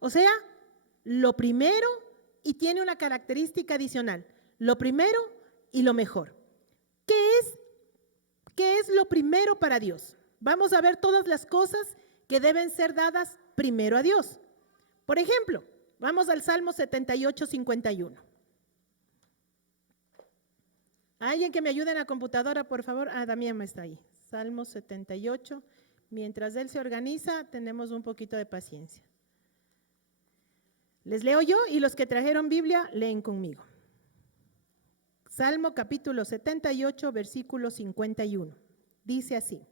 O sea, lo primero, y tiene una característica adicional, lo primero y lo mejor. ¿Qué es lo primero para Dios? Vamos a ver todas las cosas que deben ser dadas primero a Dios. Por ejemplo, vamos al Salmo 78, 51. ¿Alguien que me ayude en la computadora, por favor? Damián está ahí. Salmo 78. Mientras él se organiza, tenemos un poquito de paciencia. Les leo yo y los que trajeron Biblia leen conmigo. Salmo capítulo 78, versículo 51. Dice así: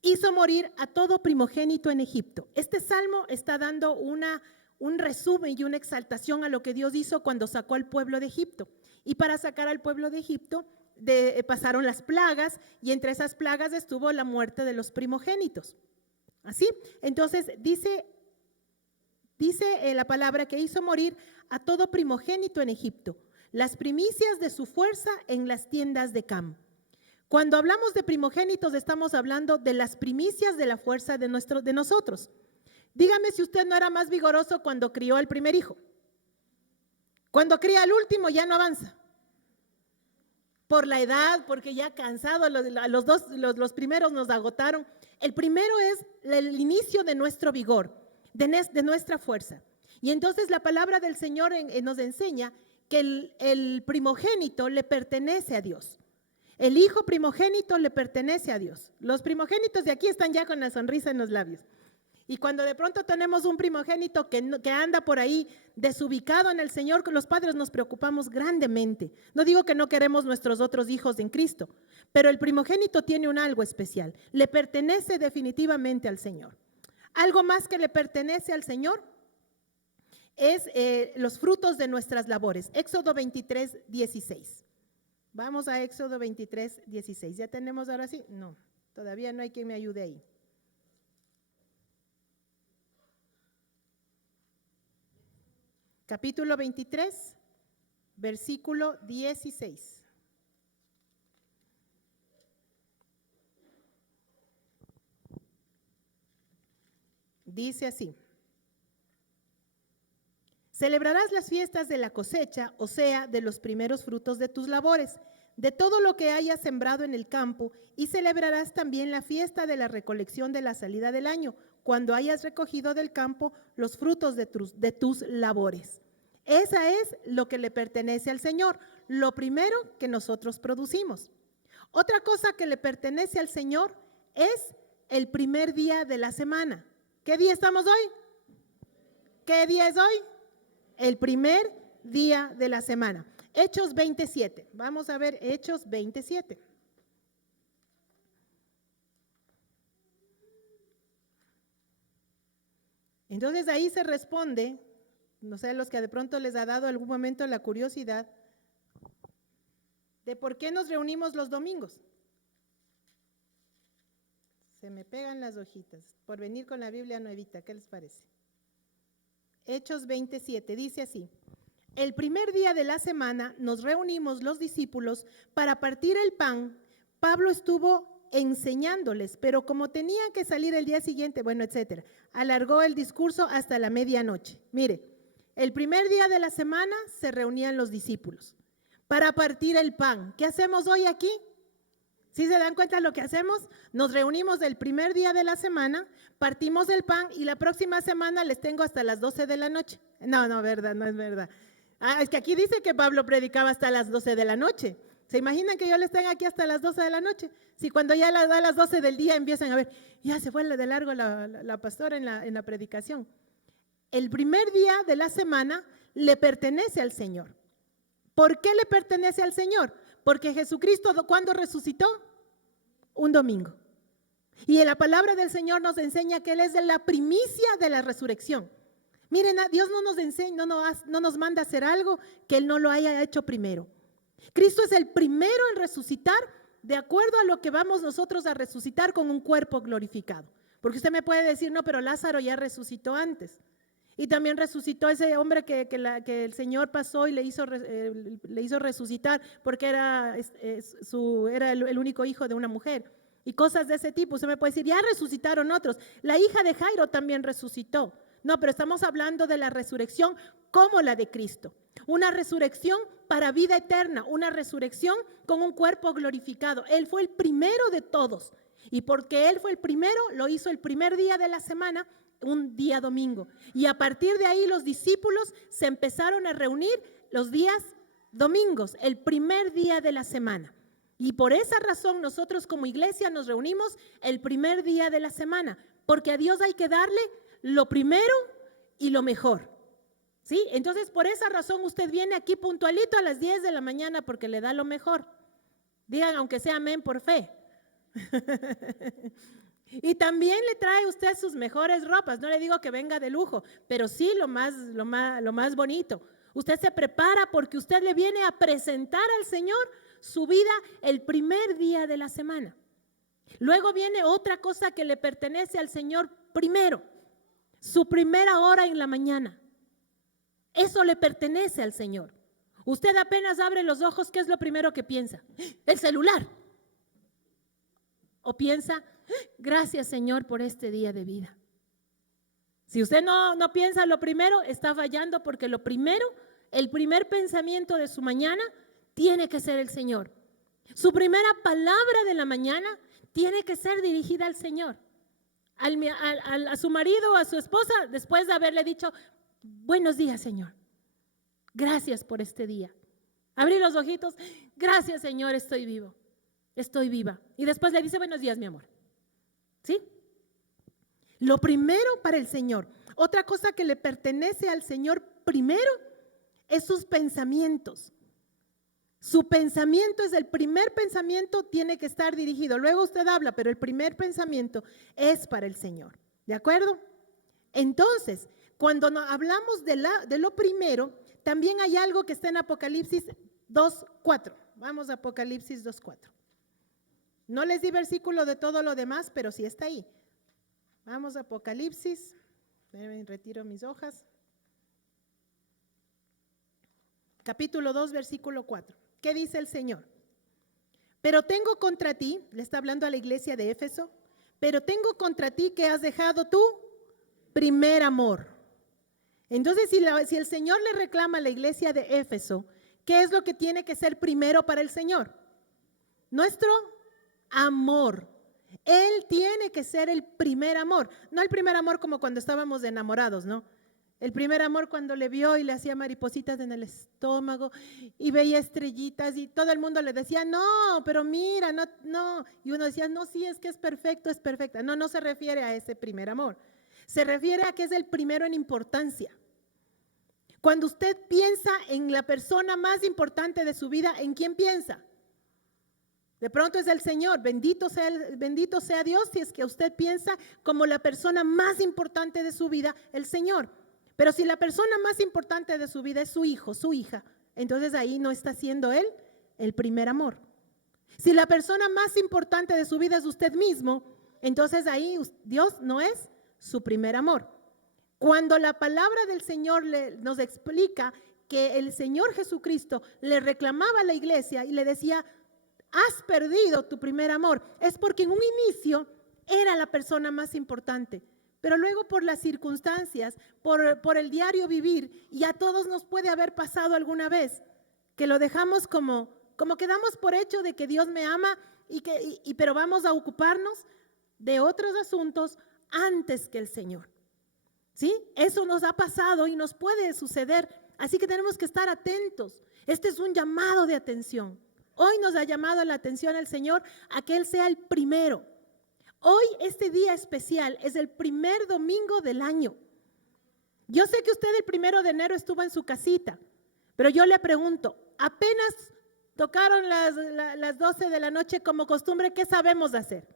hizo morir a todo primogénito en Egipto. Este salmo está dando un resumen y una exaltación a lo que Dios hizo cuando sacó al pueblo de Egipto. Y para sacar al pueblo de Egipto pasaron las plagas, y entre esas plagas estuvo la muerte de los primogénitos. ¿Así? Entonces dice la palabra que hizo morir a todo primogénito en Egipto, las primicias de su fuerza en las tiendas de Cam. Cuando hablamos de primogénitos, estamos hablando de las primicias de la fuerza de nosotros. Dígame si usted no era más vigoroso cuando crió al primer hijo. Cuando cría al último ya no avanza. Por la edad, porque ya cansado, los primeros nos agotaron. El primero es el inicio de nuestro vigor, de nuestra fuerza. Y entonces la palabra del Señor nos enseña que el primogénito le pertenece a Dios. El hijo primogénito le pertenece a Dios. Los primogénitos de aquí están ya con la sonrisa en los labios. Y cuando de pronto tenemos un primogénito que anda por ahí desubicado en el Señor, los padres nos preocupamos grandemente. No digo que no queremos nuestros otros hijos en Cristo, pero el primogénito tiene un algo especial. Le pertenece definitivamente al Señor. Algo más que le pertenece al Señor es los frutos de nuestras labores. Éxodo 23, 16. Vamos a Éxodo 23, 16. ¿Ya tenemos ahora sí? No, todavía no hay quien me ayude ahí. Capítulo 23, versículo 16. Dice así: celebrarás las fiestas de la cosecha, o sea, de los primeros frutos de tus labores, de todo lo que hayas sembrado en el campo, y celebrarás también la fiesta de la recolección de la salida del año, cuando hayas recogido del campo los frutos de tus labores. Esa es lo que le pertenece al Señor, lo primero que nosotros producimos. Otra cosa que le pertenece al Señor es el primer día de la semana. ¿Qué día estamos hoy? ¿Qué día es hoy? El primer día de la semana. Hechos 27. Vamos a ver Hechos 27. Entonces ahí se responde, no sé, los que de pronto les ha dado algún momento la curiosidad de por qué nos reunimos los domingos. Se me pegan las hojitas por venir con la Biblia nuevita. ¿Qué les parece? Hechos 27 dice así: el primer día de la semana nos reunimos los discípulos para partir el pan. Pablo estuvo enseñándoles, pero como tenían que salir el día siguiente, bueno, etcétera, alargó el discurso hasta la medianoche. Mire, el primer día de la semana se reunían los discípulos para partir el pan. ¿Qué hacemos hoy aquí? ¿Sí se dan cuenta de lo que hacemos? Nos reunimos el primer día de la semana, partimos el pan y la próxima semana les tengo hasta las 12 de la noche. No, verdad, no es verdad. Es que aquí dice que Pablo predicaba hasta las 12 de la noche. ¿Se imaginan que yo les tenga aquí hasta las 12 de la noche? Si cuando ya da las 12 del día empiezan a ver, ya se fue de largo la pastora en la predicación. El primer día de la semana le pertenece al Señor. ¿Por qué le pertenece al Señor? Porque Jesucristo, ¿cuándo resucitó? Un domingo. Y en la palabra del Señor nos enseña que Él es de la primicia de la resurrección. Miren, Dios no nos enseña, no nos manda a hacer algo que Él no lo haya hecho primero. Cristo es el primero en resucitar de acuerdo a lo que vamos nosotros a resucitar con un cuerpo glorificado. Porque usted me puede decir, no, pero Lázaro ya resucitó antes. Y también resucitó ese hombre que el Señor pasó y le hizo resucitar porque era el único hijo de una mujer. y cosas de ese tipo. Usted me puede decir, ya resucitaron otros. La hija de Jairo también resucitó. No, pero estamos hablando de la resurrección como la de Cristo. Una resurrección para vida eterna, una resurrección con un cuerpo glorificado. Él fue el primero de todos. Y porque Él fue el primero, lo hizo el primer día de la semana, un día domingo. Y a partir de ahí los discípulos se empezaron a reunir los días domingos, el primer día de la semana. Y por esa razón nosotros como iglesia nos reunimos el primer día de la semana, porque a Dios hay que darle lo primero y lo mejor. ¿Sí? Entonces por esa razón usted viene aquí puntualito a las 10 de la mañana porque le da lo mejor. Digan aunque sea amén por fe. Y también le trae usted sus mejores ropas. No le digo que venga de lujo, pero sí lo más bonito. Usted se prepara porque usted le viene a presentar al Señor su vida el primer día de la semana. Luego viene otra cosa que le pertenece al Señor primero, su primera hora en la mañana. Eso le pertenece al Señor. Usted apenas abre los ojos, ¿qué es lo primero que piensa? El celular. O piensa, gracias Señor por este día de vida. Si usted no piensa lo primero, está fallando, porque lo primero, el primer pensamiento de su mañana tiene que ser el Señor. Su primera palabra de la mañana tiene que ser dirigida al Señor. A su marido o a su esposa, después de haberle dicho, buenos días Señor, gracias por este día. Abrir los ojitos, gracias Señor, estoy vivo, estoy viva. Y después le dice, buenos días mi amor. ¿Sí? Lo primero para el Señor. Otra cosa que le pertenece al Señor primero es sus pensamientos. Su pensamiento es el primer pensamiento, tiene que estar dirigido. Luego usted habla, pero el primer pensamiento es para el Señor. ¿De acuerdo? Entonces, cuando hablamos de lo primero, también hay algo que está en Apocalipsis 2:4. Vamos a Apocalipsis 2:4. No les di versículo de todo lo demás, pero sí está ahí. Vamos a Apocalipsis. Retiro mis hojas. Capítulo 2, versículo 4. ¿Qué dice el Señor? Pero tengo contra ti, le está hablando a la iglesia de Éfeso, pero tengo contra ti que has dejado tu primer amor. Entonces, si el Señor le reclama a la iglesia de Éfeso, ¿qué es lo que tiene que ser primero para el Señor? Nuestro amor. Él tiene que ser el primer amor. No el primer amor como cuando estábamos enamorados, ¿no? El primer amor cuando le vio y le hacía maripositas en el estómago y veía estrellitas y todo el mundo le decía, no, pero mira, no. Y uno decía, no, sí, es que es perfecto, es perfecta. No se refiere a ese primer amor. Se refiere a que es el primero en importancia. Cuando usted piensa en la persona más importante de su vida, ¿en quién piensa? De pronto es el Señor. Bendito sea Dios si es que usted piensa como la persona más importante de su vida, el Señor. Pero si la persona más importante de su vida es su hijo, su hija, entonces ahí no está siendo Él el primer amor. Si la persona más importante de su vida es usted mismo, entonces ahí Dios no es su primer amor. Cuando la palabra del Señor nos explica que el Señor Jesucristo le reclamaba a la iglesia y le decía, has perdido tu primer amor, es porque en un inicio era la persona más importante. Pero luego por las circunstancias, por el diario vivir, y a todos nos puede haber pasado alguna vez, que lo dejamos como que damos por hecho de que Dios me ama, pero vamos a ocuparnos de otros asuntos antes que el Señor. ¿Sí? Eso nos ha pasado y nos puede suceder, así que tenemos que estar atentos. Este es un llamado de atención. Hoy nos ha llamado la atención el Señor a que Él sea el primero. Hoy, este día especial, es el primer domingo del año. Yo sé que usted el 1 de enero estuvo en su casita, pero yo le pregunto, apenas tocaron las 12 de la noche como costumbre, ¿qué sabemos hacer?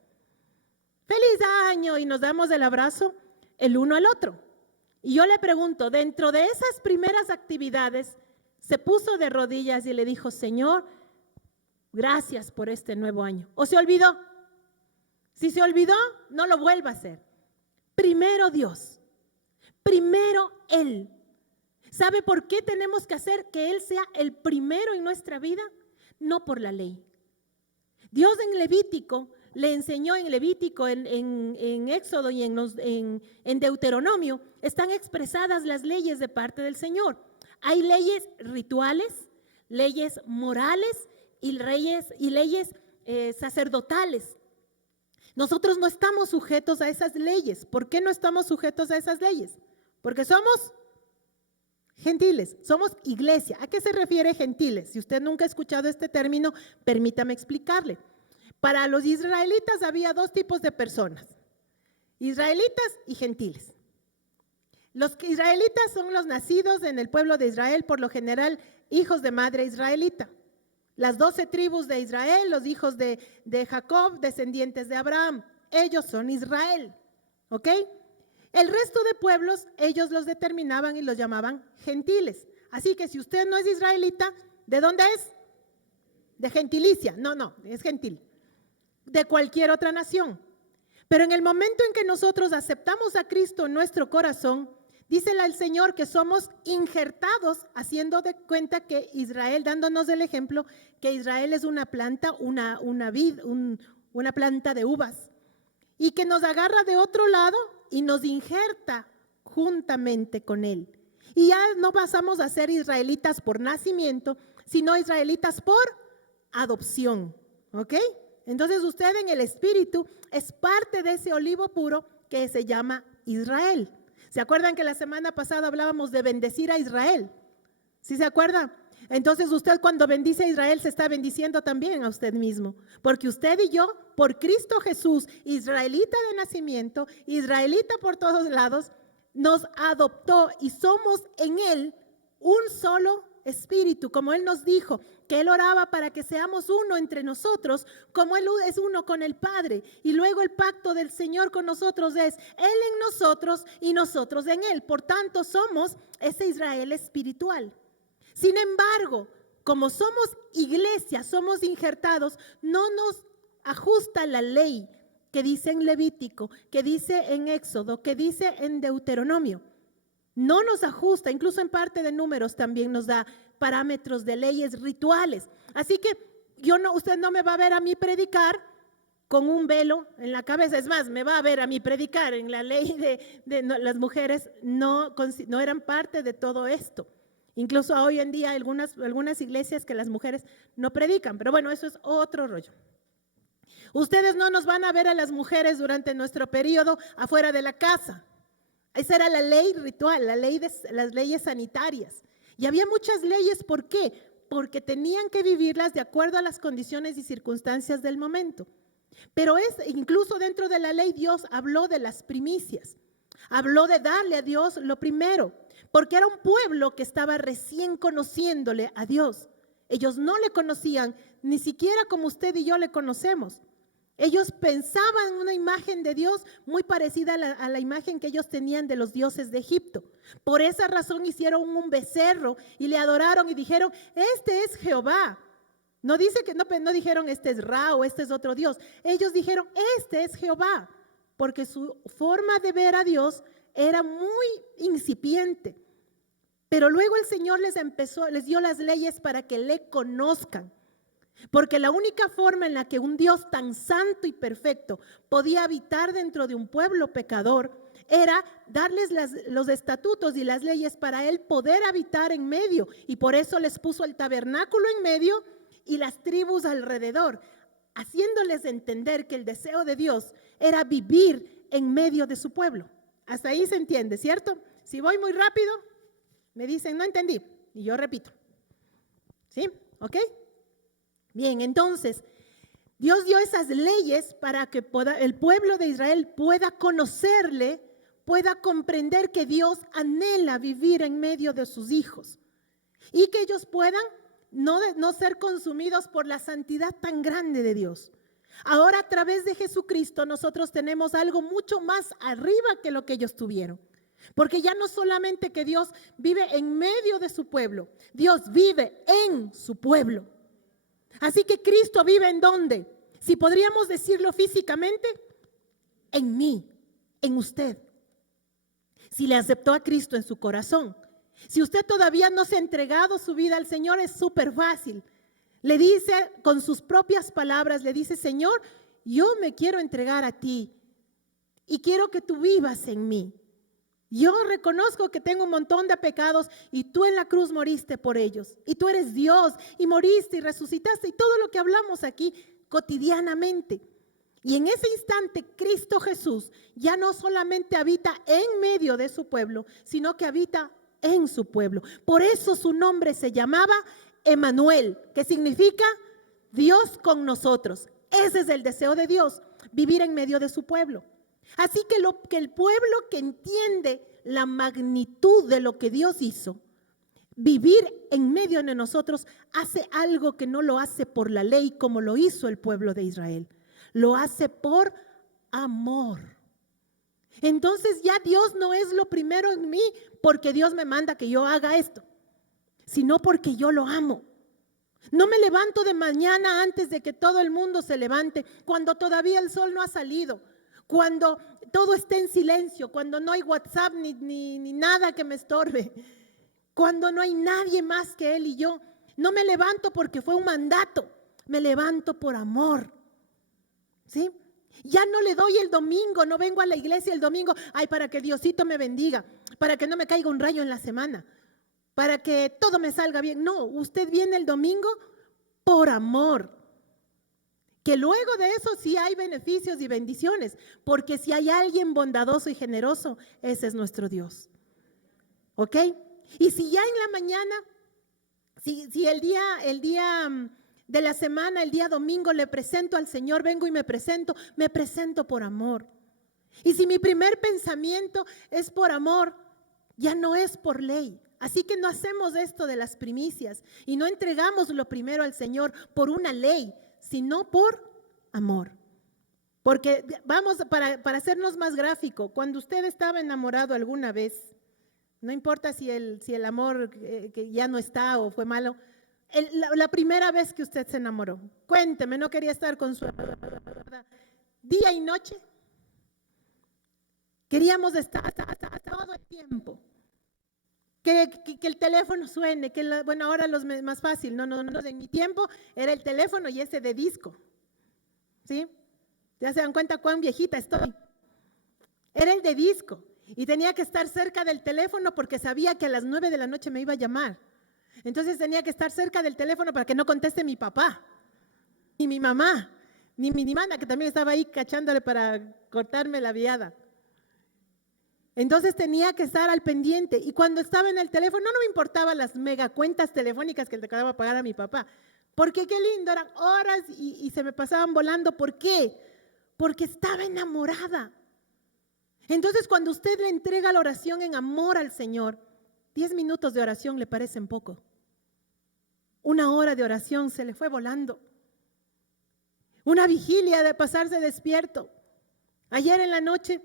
¡Feliz año! Y nos damos el abrazo el uno al otro. Y yo le pregunto, dentro de esas primeras actividades, se puso de rodillas y le dijo, Señor, gracias por este nuevo año. ¿O se olvidó? Si se olvidó, no lo vuelva a hacer. Primero Dios, primero Él. ¿Sabe por qué tenemos que hacer que Él sea el primero en nuestra vida? No por la ley. Dios en Levítico le enseñó en Levítico, en Éxodo y en Deuteronomio, están expresadas las leyes de parte del Señor. Hay leyes rituales, leyes morales y leyes sacerdotales. Nosotros no estamos sujetos a esas leyes. ¿Por qué no estamos sujetos a esas leyes? Porque somos gentiles, somos iglesia. ¿A qué se refiere gentiles? Si usted nunca ha escuchado este término, permítame explicarle. Para los israelitas había dos tipos de personas, israelitas y gentiles. Los israelitas son los nacidos en el pueblo de Israel, por lo general hijos de madre israelita. Las 12 tribus de Israel, los hijos de Jacob, descendientes de Abraham, ellos son Israel, ¿ok? El resto de pueblos, ellos los determinaban y los llamaban gentiles. Así que si usted no es israelita, ¿de dónde es? De gentilicia, no, es gentil. De cualquier otra nación. Pero en el momento en que nosotros aceptamos a Cristo en nuestro corazón, dícele al Señor que somos injertados, haciendo de cuenta que Israel, dándonos el ejemplo, que Israel es una planta, una planta de uvas, y que nos agarra de otro lado y nos injerta juntamente con Él. Y ya no pasamos a ser israelitas por nacimiento, sino israelitas por adopción, ¿ok? Entonces usted en el espíritu es parte de ese olivo puro que se llama Israel. ¿Se acuerdan que la semana pasada hablábamos de bendecir a Israel? ¿Sí se acuerdan? Entonces usted cuando bendice a Israel se está bendiciendo también a usted mismo, porque usted y yo, por Cristo Jesús, israelita de nacimiento, israelita por todos lados, nos adoptó y somos en Él un solo espíritu, como Él nos dijo, que Él oraba para que seamos uno entre nosotros, como Él es uno con el Padre. Y luego el pacto del Señor con nosotros es Él en nosotros y nosotros en Él. Por tanto, somos ese Israel espiritual. Sin embargo, como somos iglesia, somos injertados, no nos ajusta la ley que dice en Levítico, que dice en Éxodo, que dice en Deuteronomio. No nos ajusta, incluso en parte de Números también nos da parámetros de leyes rituales. Así que usted no me va a ver a mí predicar con un velo en la cabeza. Es más, me va a ver a mí predicar. En la ley las mujeres no eran parte de todo esto. Incluso hoy en día hay algunas iglesias que las mujeres no predican, pero bueno, eso es otro rollo. Ustedes no nos van a ver a las mujeres durante nuestro periodo afuera de la casa. Esa era la ley ritual, las leyes sanitarias. Y había muchas leyes, ¿por qué? Porque tenían que vivirlas de acuerdo a las condiciones y circunstancias del momento. Pero incluso dentro de la ley Dios habló de las primicias. Habló de darle a Dios lo primero, porque era un pueblo que estaba recién conociéndole a Dios. Ellos no le conocían, ni siquiera como usted y yo le conocemos. Ellos pensaban una imagen de Dios muy parecida a la imagen que ellos tenían de los dioses de Egipto. Por esa razón hicieron un becerro y le adoraron y dijeron, este es Jehová. No dijeron este es Ra o este es otro Dios. Ellos dijeron, este es Jehová, porque su forma de ver a Dios era muy incipiente. Pero luego el Señor les dio las leyes para que le conozcan. Porque la única forma en la que un Dios tan santo y perfecto podía habitar dentro de un pueblo pecador era darles los estatutos y las leyes para Él poder habitar en medio. Y por eso les puso el tabernáculo en medio y las tribus alrededor, haciéndoles entender que el deseo de Dios era vivir en medio de su pueblo. Hasta ahí se entiende, ¿cierto? Si voy muy rápido, me dicen, no entendí, y yo repito. ¿Sí? ¿Ok? Bien, entonces, Dios dio esas leyes para que el pueblo de Israel pueda conocerle, pueda comprender que Dios anhela vivir en medio de sus hijos y que ellos puedan no ser consumidos por la santidad tan grande de Dios. Ahora, a través de Jesucristo, nosotros tenemos algo mucho más arriba que lo que ellos tuvieron. Porque ya no solamente que Dios vive en medio de su pueblo, Dios vive en su pueblo. Así que Cristo vive ¿en dónde? Si podríamos decirlo físicamente, en mí, en usted. Si le aceptó a Cristo en su corazón. Si usted todavía no se ha entregado su vida al Señor, es súper fácil. Le dice con sus propias palabras, le dice, Señor, yo me quiero entregar a ti y quiero que tú vivas en mí. Yo reconozco que tengo un montón de pecados y tú en la cruz moriste por ellos. Y tú eres Dios y moriste y resucitaste y todo lo que hablamos aquí cotidianamente. Y en ese instante Cristo Jesús ya no solamente habita en medio de su pueblo, sino que habita en su pueblo. Por eso su nombre se llamaba Emmanuel, que significa Dios con nosotros. Ese es el deseo de Dios, vivir en medio de su pueblo. Así que el pueblo que entiende la magnitud de lo que Dios hizo, vivir en medio de nosotros, hace algo que no lo hace por la ley como lo hizo el pueblo de Israel. Lo hace por amor. Entonces ya Dios no es lo primero en mí porque Dios me manda que yo haga esto, sino porque yo lo amo. No me levanto de mañana antes de que todo el mundo se levante, cuando todavía el sol no ha salido, cuando todo está en silencio, cuando no hay WhatsApp ni nada que me estorbe, cuando no hay nadie más que él y yo. No me levanto porque fue un mandato, me levanto por amor. ¿Sí? Ya no le doy el domingo, no vengo a la iglesia el domingo, ay, para que Diosito me bendiga, para que no me caiga un rayo en la semana, para que todo me salga bien. No, usted viene el domingo por amor. Que luego de eso sí hay beneficios y bendiciones, porque si hay alguien bondadoso y generoso, ese es nuestro Dios. ¿Ok? Y si ya en la mañana, si el día de la semana, el día domingo le presento al Señor, vengo y me presento por amor. Y si mi primer pensamiento es por amor, ya no es por ley. Así que no hacemos esto de las primicias y no entregamos lo primero al Señor por una ley, sino por amor. Porque vamos, para hacernos más gráfico, cuando usted estaba enamorado alguna vez, no importa si el amor que ya no está o fue malo, la primera vez que usted se enamoró, cuénteme, no quería estar con su día y noche, queríamos estar todo el tiempo. Que el teléfono suene, bueno, ahora es más fácil, no, en mi tiempo era el teléfono y ese de disco, ¿sí? Ya se dan cuenta cuán viejita estoy. Era el de disco y tenía que estar cerca del teléfono porque sabía que a las 9 de la noche me iba a llamar. Entonces tenía que estar cerca del teléfono para que no conteste mi papá, ni mi mamá, ni mi hermana que también estaba ahí cachándole para cortarme la viada. Entonces tenía que estar al pendiente y cuando estaba en el teléfono no me importaban las mega cuentas telefónicas que le acababa de pagar a mi papá, porque qué lindo, eran horas y se me pasaban volando. ¿Por qué? Porque estaba enamorada. Entonces cuando usted le entrega la oración en amor al Señor, 10 minutos de oración le parecen poco. 1 hora de oración se le fue volando. Una vigilia de pasarse despierto. Ayer en la noche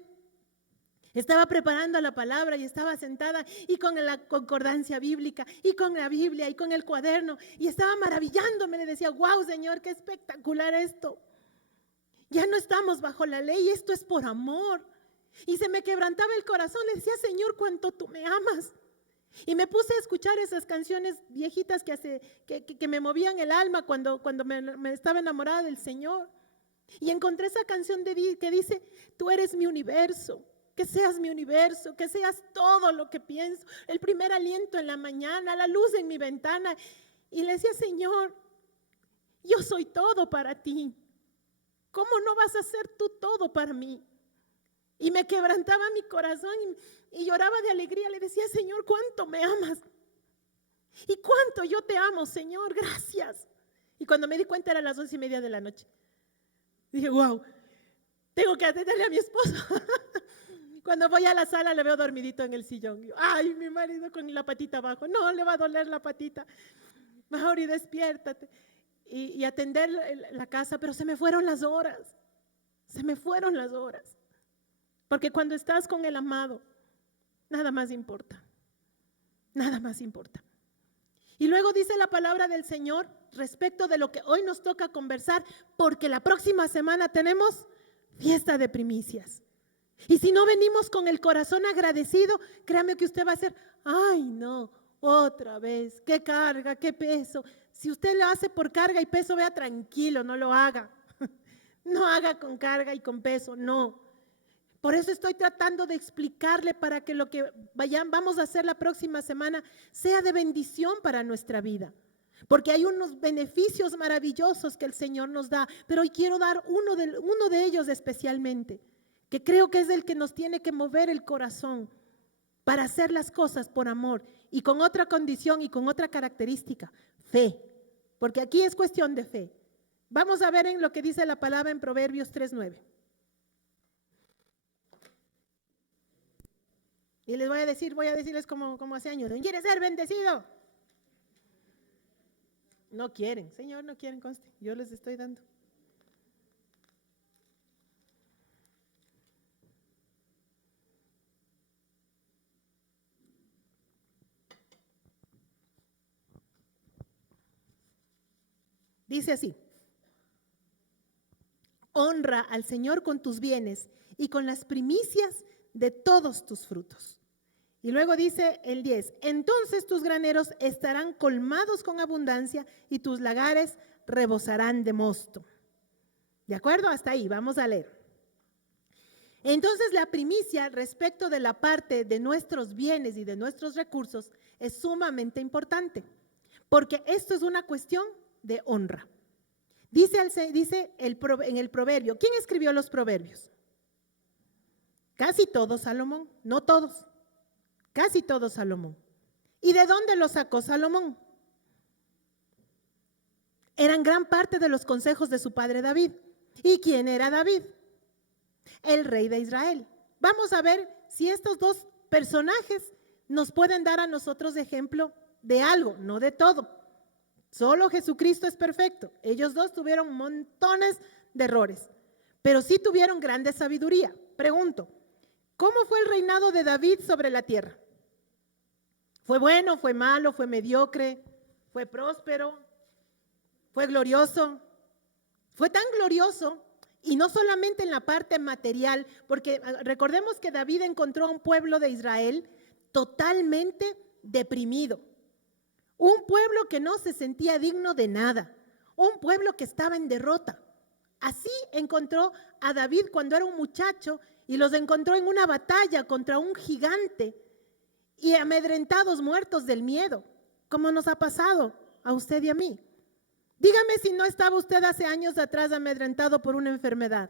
estaba preparando la palabra y estaba sentada y con la concordancia bíblica y con la Biblia y con el cuaderno y estaba maravillándome, le decía, wow, Señor, qué espectacular esto. Ya no estamos bajo la ley, esto es por amor. Y se me quebrantaba el corazón, le decía, Señor, cuánto tú me amas. Y me puse a escuchar esas canciones viejitas que me movían el alma cuando me estaba enamorada del Señor. Y encontré esa canción que dice, tú eres mi universo. Que seas mi universo, que seas todo lo que pienso, el primer aliento en la mañana, la luz en mi ventana. Y le decía, Señor, yo soy todo para ti. ¿Cómo no vas a ser tú todo para mí? Y me quebrantaba mi corazón y lloraba de alegría. Le decía, Señor, ¿cuánto me amas? Y cuánto yo te amo, Señor, gracias. Y cuando me di cuenta era las 11:30 de la noche. Dije, wow, tengo que atenderle a mi esposo. Cuando voy a la sala le veo dormidito en el sillón. Ay, mi marido con la patita abajo. No, le va a doler la patita. Mauri, despiértate. Y atender la casa, pero se me fueron las horas. Se me fueron las horas. Porque cuando estás con el amado, nada más importa. Nada más importa. Y luego dice la palabra del Señor respecto de lo que hoy nos toca conversar, porque la próxima semana tenemos fiesta de primicias. Y si no venimos con el corazón agradecido, créame que usted va a hacer, ay no, otra vez, qué carga, qué peso. Si usted lo hace por carga y peso, vea tranquilo, no lo haga. No haga con carga y con peso, no. Por eso estoy tratando de explicarle para que lo que vamos a hacer la próxima semana sea de bendición para nuestra vida. Porque hay unos beneficios maravillosos que el Señor nos da, pero hoy quiero dar uno de ellos especialmente, que creo que es el que nos tiene que mover el corazón para hacer las cosas por amor y con otra condición y con otra característica, fe. Porque aquí es cuestión de fe. Vamos a ver en lo que dice la palabra en Proverbios 3:9. Y les voy a decirles como hace años, ¿quiere ser bendecido? No quieren, Señor, no quieren, conste, yo les estoy dando. Dice así: honra al Señor con tus bienes y con las primicias de todos tus frutos. Y luego dice el 10, entonces tus graneros estarán colmados con abundancia y tus lagares rebosarán de mosto. ¿De acuerdo? Hasta ahí, vamos a leer. Entonces la primicia respecto de la parte de nuestros bienes y de nuestros recursos es sumamente importante, porque esto es una cuestión de honra. Dice en el proverbio, ¿quién escribió los proverbios? Casi todos Salomón, no todos. Casi todo Salomón. ¿Y de dónde lo sacó Salomón? Eran gran parte de los consejos de su padre David. ¿Y quién era David? El rey de Israel. Vamos a ver si estos dos personajes nos pueden dar a nosotros ejemplo de algo, no de todo. Solo Jesucristo es perfecto. Ellos dos tuvieron montones de errores, pero sí tuvieron grande sabiduría. Pregunto, ¿cómo fue el reinado de David sobre la tierra? ¿Fue bueno, fue malo, fue mediocre, fue próspero, fue glorioso? Fue tan glorioso, y no solamente en la parte material, porque recordemos que David encontró a un pueblo de Israel totalmente deprimido, un pueblo que no se sentía digno de nada, un pueblo que estaba en derrota. Así encontró a David cuando era un muchacho y los encontró en una batalla contra un gigante y amedrentados, muertos del miedo, como nos ha pasado a usted y a mí. Dígame si no estaba usted hace años atrás amedrentado por una enfermedad,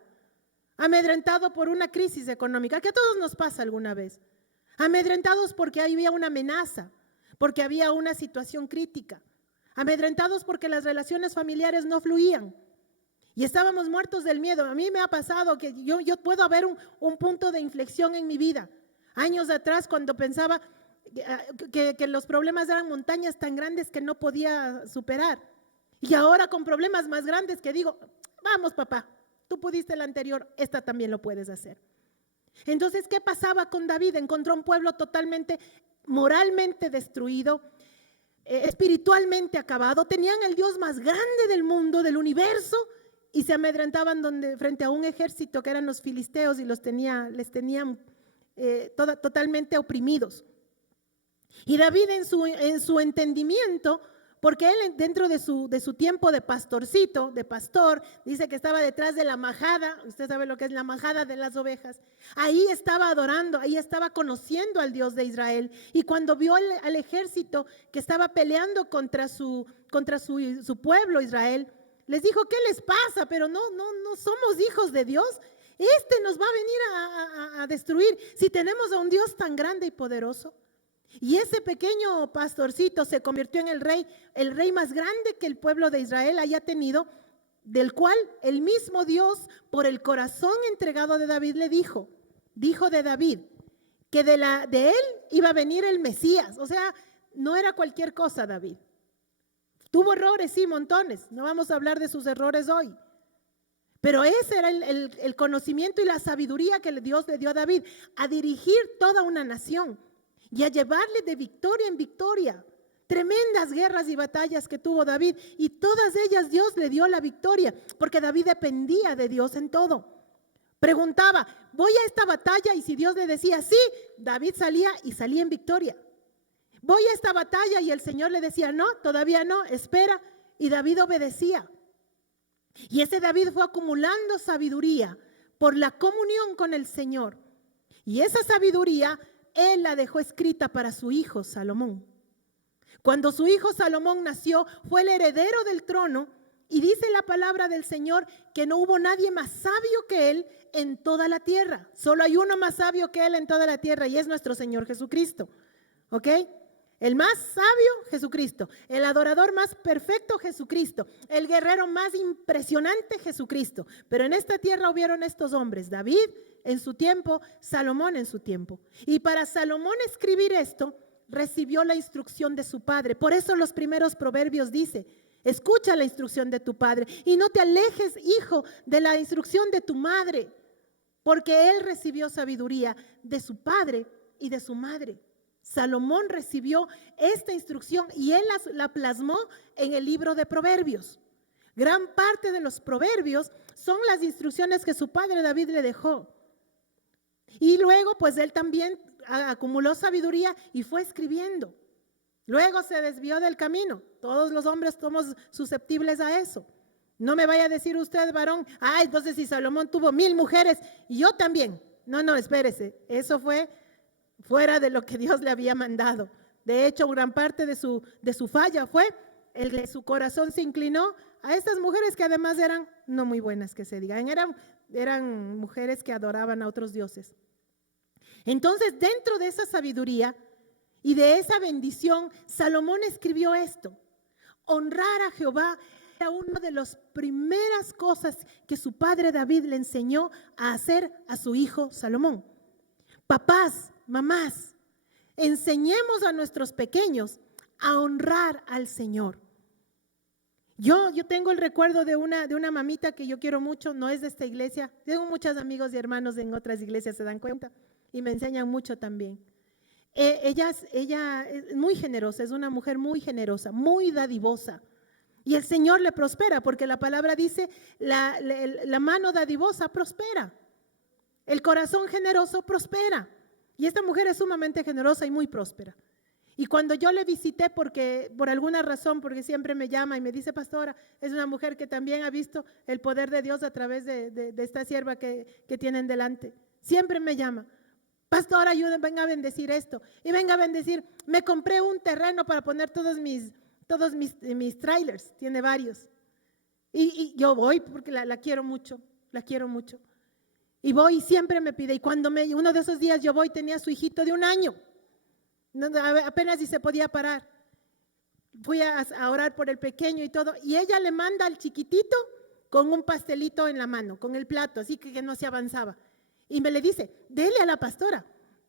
amedrentado por una crisis económica, que a todos nos pasa alguna vez, amedrentados porque había una amenaza, porque había una situación crítica, amedrentados porque las relaciones familiares no fluían y estábamos muertos del miedo. A mí me ha pasado que yo puedo haber un punto de inflexión en mi vida. Años atrás, cuando pensaba que los problemas eran montañas tan grandes que no podía superar. Y ahora con problemas más grandes que digo, vamos papá, tú pudiste el anterior, esta también lo puedes hacer. Entonces, ¿qué pasaba con David? Encontró un pueblo totalmente moralmente destruido, espiritualmente acabado. Tenían el Dios más grande del mundo, del universo, y se amedrentaban frente a un ejército que eran los filisteos y les tenían totalmente oprimidos. Y David en su entendimiento, porque él dentro de su tiempo de pastorcito, de pastor, dice que estaba detrás de la majada, usted sabe lo que es la majada de las ovejas, ahí estaba adorando, ahí estaba conociendo al Dios de Israel, y cuando vio al ejército que estaba peleando contra su pueblo Israel, les dijo, ¿qué les pasa? Pero no somos hijos de Dios. Este nos va a venir a destruir si tenemos a un Dios tan grande y poderoso. Y ese pequeño pastorcito se convirtió en el rey más grande que el pueblo de Israel haya tenido, del cual el mismo Dios, por el corazón entregado de David, le dijo de David, que de él iba a venir el Mesías. O sea, no era cualquier cosa David. Tuvo errores, sí, montones. No vamos a hablar de sus errores hoy. Pero ese era el conocimiento y la sabiduría que Dios le dio a David, a dirigir toda una nación y a llevarle de victoria en victoria. Tremendas guerras y batallas que tuvo David, y todas ellas Dios le dio la victoria, porque David dependía de Dios en todo. Preguntaba, voy a esta batalla, y si Dios le decía sí, David salía en victoria. Voy a esta batalla y el Señor le decía no, todavía no, espera, y David obedecía. Y ese David fue acumulando sabiduría por la comunión con el Señor. Y esa sabiduría él la dejó escrita para su hijo Salomón. Cuando su hijo Salomón nació, fue el heredero del trono, y dice la palabra del Señor que no hubo nadie más sabio que él en toda la tierra. Solo hay uno más sabio que él en toda la tierra, y es nuestro Señor Jesucristo. ¿Ok? El más sabio, Jesucristo. El adorador más perfecto, Jesucristo. El guerrero más impresionante, Jesucristo. Pero en esta tierra hubieron estos hombres: David en su tiempo, Salomón en su tiempo. Y para Salomón escribir esto, recibió la instrucción de su padre. Por eso los primeros proverbios dice: escucha la instrucción de tu padre y no te alejes, hijo, de la instrucción de tu madre, porque él recibió sabiduría de su padre y de su madre. Salomón recibió esta instrucción y él la plasmó en el libro de Proverbios. Gran parte de los proverbios son las instrucciones que su padre David le dejó. Y luego pues él también acumuló sabiduría y fue escribiendo. Luego se desvió del camino. Todos los hombres somos susceptibles a eso. No me vaya a decir usted, varón, entonces si Salomón tuvo 1000 mujeres y yo también. No, espérese. Eso fue fuera de lo que Dios le había mandado. De hecho, gran parte de su falla fue el que su corazón se inclinó a estas mujeres que además eran no muy buenas, que se digan. Eran mujeres que adoraban a otros dioses. Entonces, dentro de esa sabiduría y de esa bendición, Salomón escribió esto: honrar a Jehová era una de las primeras cosas que su padre David le enseñó a hacer a su hijo Salomón. Papás, mamás, enseñemos a nuestros pequeños a honrar al Señor. Yo tengo el recuerdo de una mamita que yo quiero mucho, no es de esta iglesia. Tengo muchos amigos y hermanos en otras iglesias, se dan cuenta, y me enseñan mucho también. Ella es muy generosa, es una mujer muy generosa, muy dadivosa. Y el Señor le prospera, porque la palabra dice, la mano dadivosa prospera. El corazón generoso prospera. Y esta mujer es sumamente generosa y muy próspera. Y cuando yo le visité, porque por alguna razón, porque siempre me llama y me dice: pastora, es una mujer que también ha visto el poder de Dios a través de esta sierva que tienen delante. Siempre me llama: pastora, ayúdenme, venga a bendecir esto. Y venga a bendecir, me compré un terreno para poner todos mis trailers, tiene varios. Y yo voy porque la quiero mucho, la quiero mucho. Y voy y siempre me pide. Y cuando uno de esos días yo voy, tenía a su hijito de 1 año. Apenas si se podía parar. Fui a orar por el pequeño y todo. Y ella le manda al chiquitito con un pastelito en la mano, con el plato, así que no se avanzaba. Y me le dice: dele a la pastora,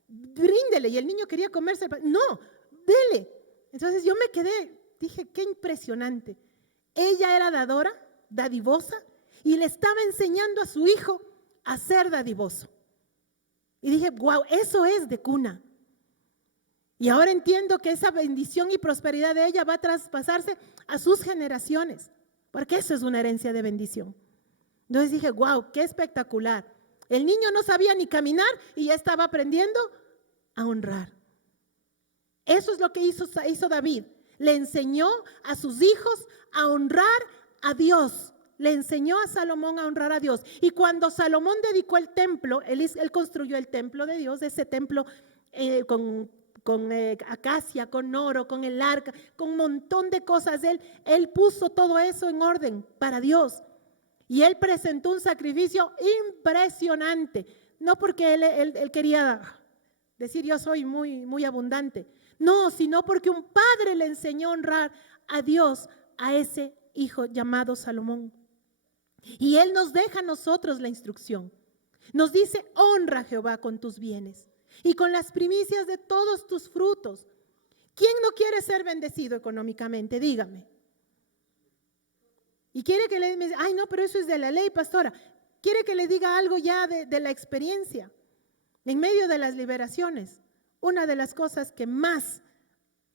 bríndele. Y el niño quería comerse. No, dele. Entonces yo me quedé, dije: qué impresionante. Ella era dadora, dadivosa, y le estaba enseñando a su hijo a ser dadivoso. Y dije: wow, eso es de cuna. Y ahora entiendo que esa bendición y prosperidad de ella va a traspasarse a sus generaciones, porque eso es una herencia de bendición. Entonces dije: wow, qué espectacular. El niño no sabía ni caminar y ya estaba aprendiendo a honrar. Eso es lo que hizo David. Le enseñó a sus hijos a honrar a Dios. Le enseñó a Salomón a honrar a Dios. Y cuando Salomón dedicó el templo, él construyó el templo de Dios, ese templo con acacia, con oro, con el arca, con un montón de cosas. Él puso todo eso en orden para Dios. Y él presentó un sacrificio impresionante. No porque él quería decir: yo soy muy, muy abundante. No, sino porque un padre le enseñó a honrar a Dios a ese hijo llamado Salomón. Y él nos deja a nosotros la instrucción. Nos dice: honra a Jehová con tus bienes y con las primicias de todos tus frutos. ¿Quién no quiere ser bendecido económicamente? Dígame. Y quiere que le diga: no, pero eso es de la ley, pastora. Quiere que le diga algo ya de la experiencia. En medio de las liberaciones, una de las cosas que más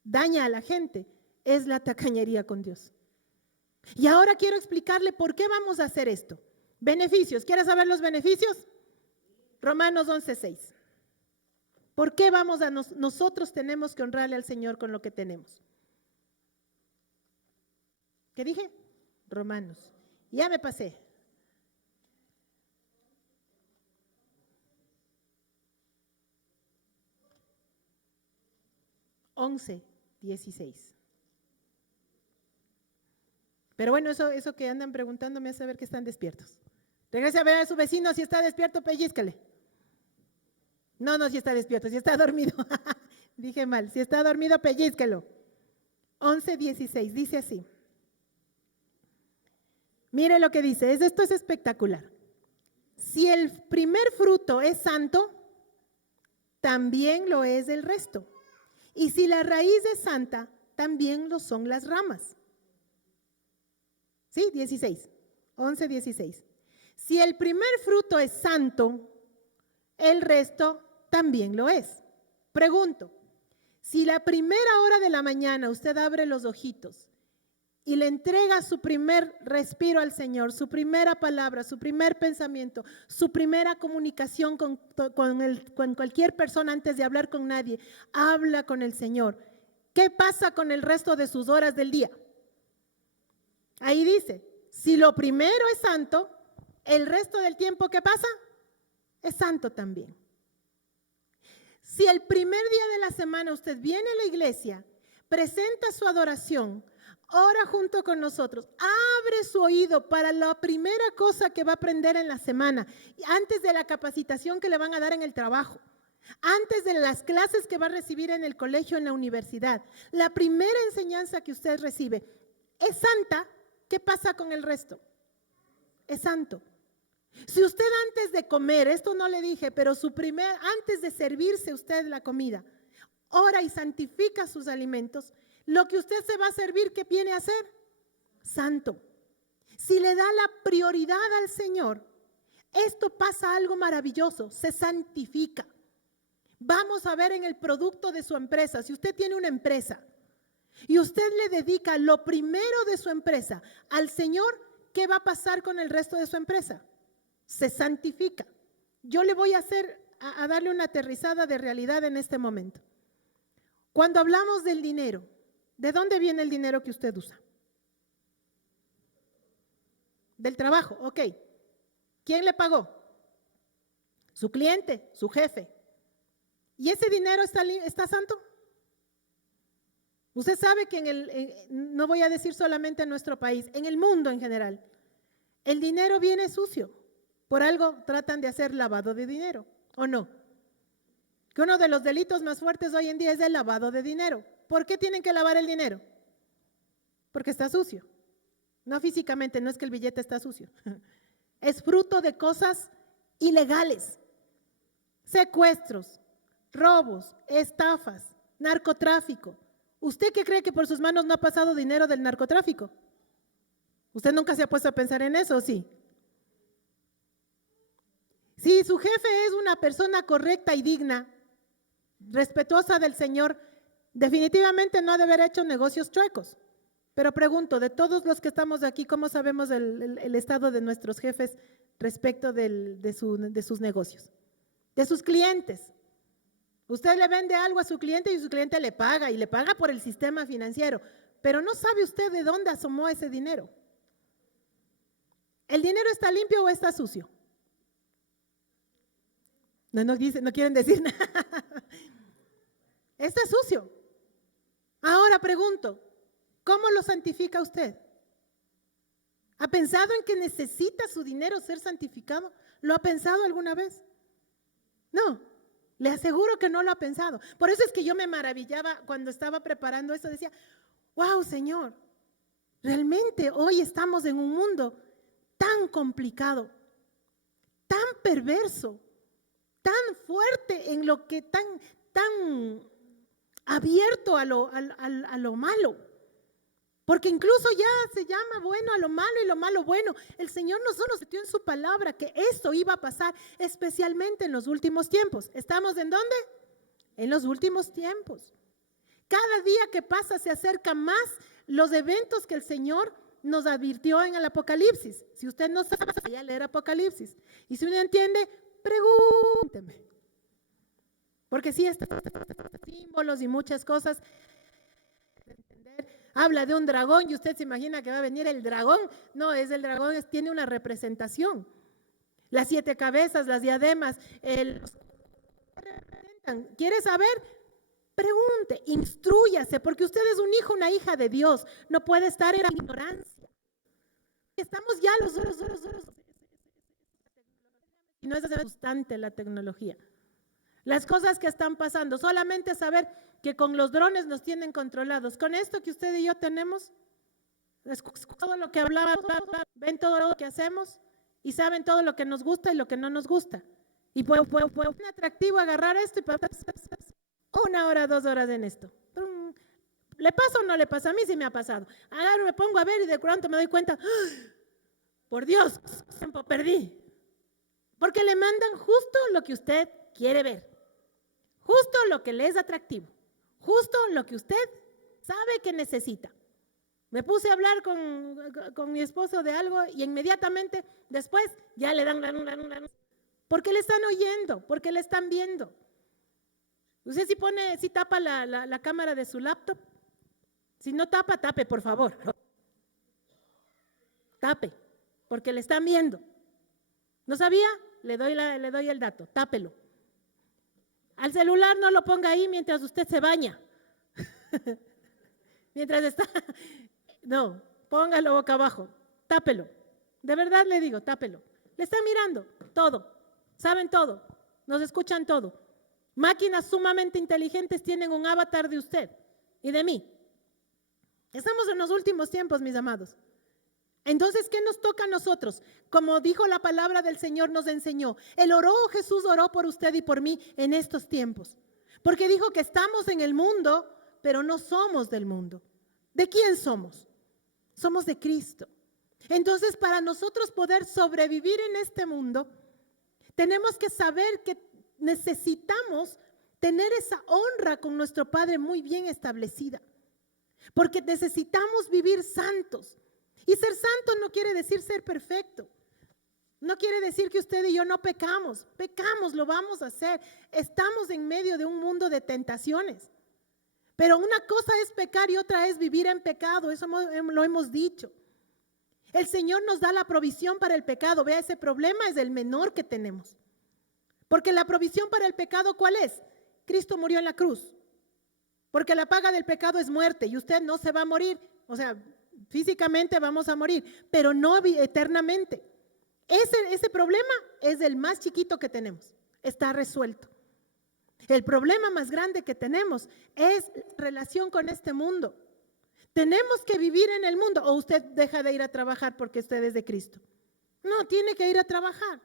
daña a la gente es la tacañería con Dios. Y ahora quiero explicarle por qué vamos a hacer esto. Beneficios. ¿Quieres saber los beneficios? Romanos 11:6. ¿Por qué nosotros tenemos que honrarle al Señor con lo que tenemos? ¿Qué dije? Romanos. Ya me pasé. 11:16. Pero bueno, eso que andan preguntando me hace ver que están despiertos. Regrese a ver a su vecino, si está despierto, pellízcale. No, si está despierto, si está dormido. Dije mal, si está dormido, pellízcalo. 11:16, dice así. Mire lo que dice, esto es espectacular. Si el primer fruto es santo, también lo es el resto. Y si la raíz es santa, también lo son las ramas. ¿Sí? 16. 11:16. Si el primer fruto es santo, el resto también lo es. Pregunto, si la primera hora de la mañana usted abre los ojitos y le entrega su primer respiro al Señor, su primera palabra, su primer pensamiento, su primera comunicación con cualquier persona antes de hablar con nadie, habla con el Señor. ¿Qué pasa con el resto de sus horas del día? Ahí dice, si lo primero es santo, el resto del tiempo, ¿qué pasa? Es santo también. Si el primer día de la semana usted viene a la iglesia, presenta su adoración, ora junto con nosotros, abre su oído para la primera cosa que va a aprender en la semana, antes de la capacitación que le van a dar en el trabajo, antes de las clases que va a recibir en el colegio, en la universidad, la primera enseñanza que usted recibe es santa. ¿Qué pasa con el resto? Es santo. Si usted antes de comer, esto no le dije, pero antes de servirse usted la comida, ora y santifica sus alimentos, lo que usted se va a servir, ¿qué viene a hacer? Santo. Si le da la prioridad al Señor, esto pasa algo maravilloso, se santifica. Vamos a ver en el producto de su empresa, si usted tiene una empresa y usted le dedica lo primero de su empresa al Señor, ¿qué va a pasar con el resto de su empresa? Se santifica. Yo le voy a darle una aterrizada de realidad en este momento. Cuando hablamos del dinero, ¿de dónde viene el dinero que usted usa? Del trabajo, ok. ¿Quién le pagó? Su cliente, su jefe. ¿Y ese dinero está santo? Usted sabe que no voy a decir solamente en nuestro país, en el mundo en general, el dinero viene sucio. Por algo tratan de hacer lavado de dinero, ¿o no? Que uno de los delitos más fuertes hoy en día es el lavado de dinero. ¿Por qué tienen que lavar el dinero? Porque está sucio. No físicamente, no es que el billete está sucio. Es fruto de cosas ilegales. Secuestros, robos, estafas, narcotráfico. ¿Usted qué cree que por sus manos no ha pasado dinero del narcotráfico? ¿Usted nunca se ha puesto a pensar en eso, sí? Si su jefe es una persona correcta y digna, respetuosa del Señor, definitivamente no ha de haber hecho negocios chuecos. Pero pregunto, de todos los que estamos aquí, ¿cómo sabemos el estado de nuestros jefes respecto de sus negocios? De sus clientes. Usted le vende algo a su cliente y su cliente le paga, y le paga por el sistema financiero, pero no sabe usted de dónde asomó ese dinero. ¿El dinero está limpio o está sucio? No quieren decir nada. Está sucio. Ahora pregunto, ¿cómo lo santifica usted? ¿Ha pensado en que necesita su dinero ser santificado? ¿Lo ha pensado alguna vez? No, le aseguro que no lo ha pensado. Por eso es que yo me maravillaba cuando estaba preparando esto, decía, wow, Señor, realmente hoy estamos en un mundo tan complicado, tan perverso, tan fuerte en lo que tan abierto a lo malo. Porque incluso ya se llama bueno a lo malo y lo malo bueno. El Señor nos metió en su palabra que esto iba a pasar, especialmente en los últimos tiempos. ¿Estamos en dónde? En los últimos tiempos. Cada día que pasa se acercan más los eventos que el Señor nos advirtió en el Apocalipsis. Si usted no sabe, vaya a leer Apocalipsis. Y si uno entiende, pregúnteme. Porque sí, símbolos y muchas cosas. habla de un dragón y usted se imagina que va a venir el dragón. No, es el dragón, tiene una representación. Las 7 cabezas, las diademas, ¿quiere saber? Pregunte, instrúyase, porque usted es un hijo, una hija de Dios. No puede estar en la ignorancia. Estamos ya los y no es constante la tecnología. Las cosas que están pasando, solamente saber que con los drones nos tienen controlados. Con esto que usted y yo tenemos, todo lo que hablamos, ven todo lo que hacemos y saben todo lo que nos gusta y lo que no nos gusta. Y puede un atractivo agarrar esto y 1 hora, 2 horas en esto. ¿Le pasa o no le pasa? A mí sí me ha pasado. Ahora me pongo a ver y de pronto me doy cuenta, ¡ah! Por Dios, tiempo perdí. Porque le mandan justo lo que usted quiere ver, justo lo que le es atractivo, justo lo que usted sabe que necesita. Me puse a hablar con mi esposo de algo y inmediatamente después ya le dan, porque le están oyendo, porque le están viendo. Usted si tapa la cámara de su laptop, si no tapa, tape, por favor. Tape, porque le están viendo. ¿No sabía? Le doy el dato, tápelo. Al celular no lo ponga ahí mientras usted se baña. Mientras está, no, póngalo boca abajo, tápelo. De verdad le digo, tápelo. Le están mirando todo, saben todo, nos escuchan todo. Máquinas sumamente inteligentes tienen un avatar de usted y de mí. Estamos en los últimos tiempos, mis amados. Entonces, ¿qué nos toca a nosotros? Como dijo la palabra del Señor, nos enseñó. Jesús oró por usted y por mí en estos tiempos. Porque dijo que estamos en el mundo, pero no somos del mundo. ¿De quién somos? Somos de Cristo. Entonces, para nosotros poder sobrevivir en este mundo, tenemos que saber que necesitamos tener esa honra con nuestro Padre muy bien establecida. Porque necesitamos vivir santos. Y ser santo no quiere decir ser perfecto. No quiere decir que usted y yo no pecamos. Pecamos, lo vamos a hacer. Estamos en medio de un mundo de tentaciones. Pero una cosa es pecar y otra es vivir en pecado. Eso lo hemos dicho. El Señor nos da la provisión para el pecado. Vea, ese problema es el menor que tenemos. Porque la provisión para el pecado, ¿cuál es? Cristo murió en la cruz. Porque la paga del pecado es muerte y usted no se va a morir. O sea, físicamente vamos a morir, pero no eternamente. Ese problema es el más chiquito que tenemos. Está resuelto. El problema más grande que tenemos es relación con este mundo. Tenemos que vivir en el mundo. O usted deja de ir a trabajar porque usted es de Cristo. No, tiene que ir a trabajar.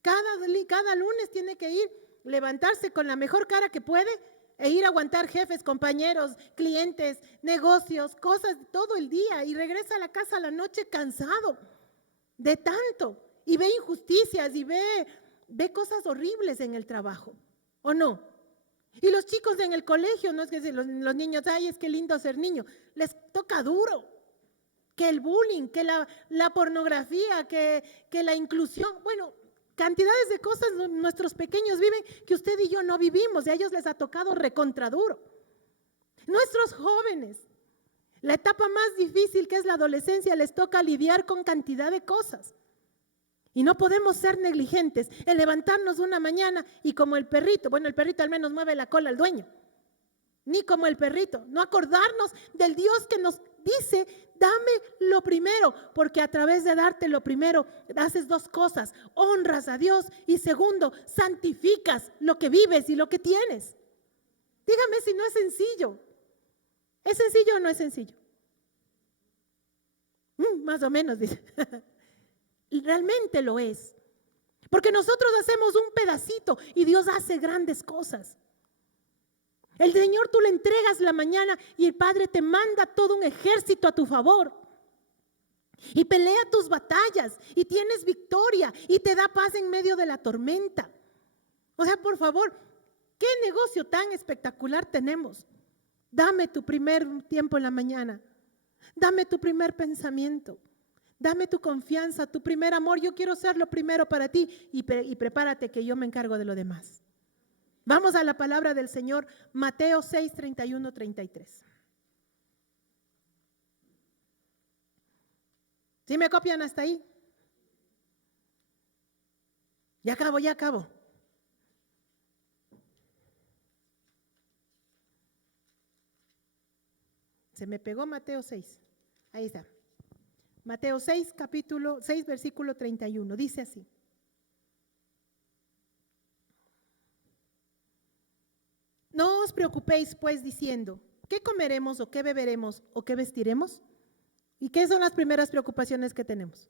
Cada lunes tiene que ir, levantarse con la mejor cara que puede e ir a aguantar jefes, compañeros, clientes, negocios, cosas todo el día y regresa a la casa a la noche cansado de tanto y ve injusticias y ve cosas horribles en el trabajo, ¿o no? Y los chicos en el colegio, no es que los niños, ay, es que lindo ser niño, les toca duro, que el bullying, que la pornografía, que la inclusión, bueno, cantidades de cosas nuestros pequeños viven que usted y yo no vivimos y a ellos les ha tocado recontraduro. Nuestros jóvenes, la etapa más difícil que es la adolescencia, les toca lidiar con cantidad de cosas. Y no podemos ser negligentes en levantarnos una mañana y como el perrito, bueno, el perrito al menos mueve la cola al dueño, ni como el perrito, no acordarnos del Dios que nos dice, dame lo primero, porque a través de darte lo primero, haces 2 cosas, honras a Dios y segundo, santificas lo que vives y lo que tienes. Dígame si no es sencillo. ¿Es sencillo o no es sencillo? Más o menos, dice. Realmente lo es. Porque nosotros hacemos un pedacito y Dios hace grandes cosas. El Señor tú le entregas la mañana y el Padre te manda todo un ejército a tu favor. Y pelea tus batallas y tienes victoria y te da paz en medio de la tormenta. O sea, por favor, ¿qué negocio tan espectacular tenemos? Dame tu primer tiempo en la mañana. Dame tu primer pensamiento. Dame tu confianza, tu primer amor. Yo quiero ser lo primero para ti y prepárate que yo me encargo de lo demás. Vamos a la palabra del Señor, Mateo 6, 31, 33. ¿Sí me copian hasta ahí? Ya acabo. Se me pegó Mateo 6. Ahí está. Mateo 6, capítulo 6, versículo 31. Dice así. No os preocupéis pues diciendo, ¿qué comeremos o qué beberemos o qué vestiremos? ¿Y qué son las primeras preocupaciones que tenemos?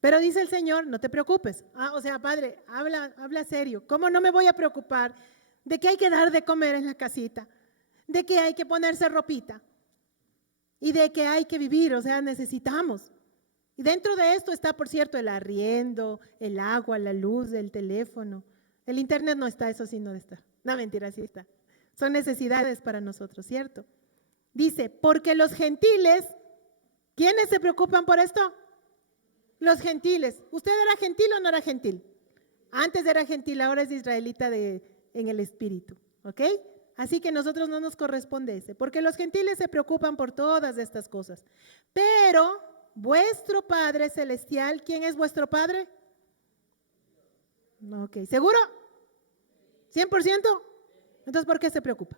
Pero dice el Señor, no te preocupes. O sea, Padre, habla serio. ¿Cómo no me voy a preocupar de que hay que dar de comer en la casita? De que hay que ponerse ropita y de que hay que vivir, o sea, necesitamos. Y dentro de esto está, por cierto, el arriendo, el agua, la luz, el teléfono. El internet no está, eso sí no está. No, mentira, sí está. Son necesidades para nosotros, ¿cierto? Dice, porque los gentiles, ¿quiénes se preocupan por esto? Los gentiles. ¿Usted era gentil o no era gentil? Antes era gentil, ahora es israelita en el espíritu, ¿ok? Así que a nosotros no nos corresponde ese, porque los gentiles se preocupan por todas estas cosas. Pero vuestro Padre Celestial, ¿quién es vuestro Padre? Ok, ¿seguro? ¿100%? Entonces, ¿por qué se preocupa?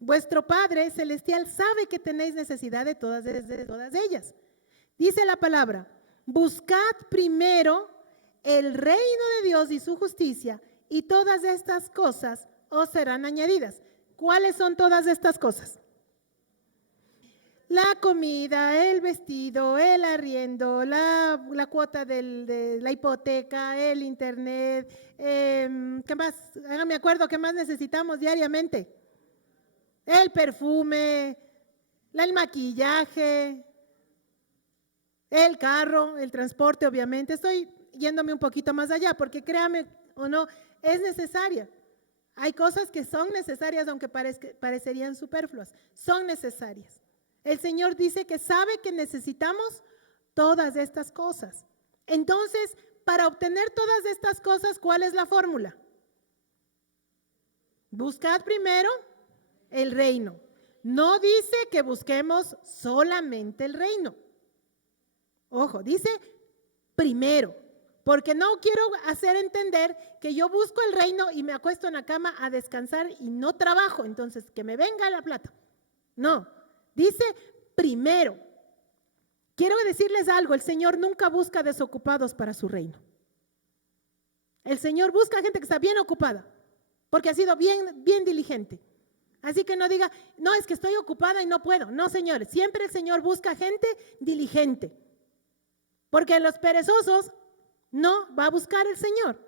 Vuestro Padre Celestial sabe que tenéis necesidad de todas ellas. Dice la palabra, buscad primero el reino de Dios y su justicia, y todas estas cosas os serán añadidas. ¿Cuáles son todas estas cosas? La comida, el vestido, el arriendo, la cuota de la hipoteca, el internet, ¿qué más? Hágame acuerdo, ¿qué más necesitamos diariamente? El perfume, el maquillaje, el carro, el transporte, obviamente. Estoy yéndome un poquito más allá, porque créame o no, es necesaria. Hay cosas que son necesarias, aunque parecerían superfluas. Son necesarias. El Señor dice que sabe que necesitamos todas estas cosas. Entonces, para obtener todas estas cosas, ¿cuál es la fórmula? Buscad primero el reino. No dice que busquemos solamente el reino. Ojo, dice primero, porque no quiero hacer entender que yo busco el reino y me acuesto en la cama a descansar y no trabajo, entonces que me venga la plata. No, dice primero. Quiero decirles algo, el Señor nunca busca desocupados para su reino. El Señor busca gente que está bien ocupada, porque ha sido bien diligente. Así que no diga, no, es que estoy ocupada y no puedo. No, señores, siempre el Señor busca gente diligente. Porque los perezosos no va a buscar el Señor.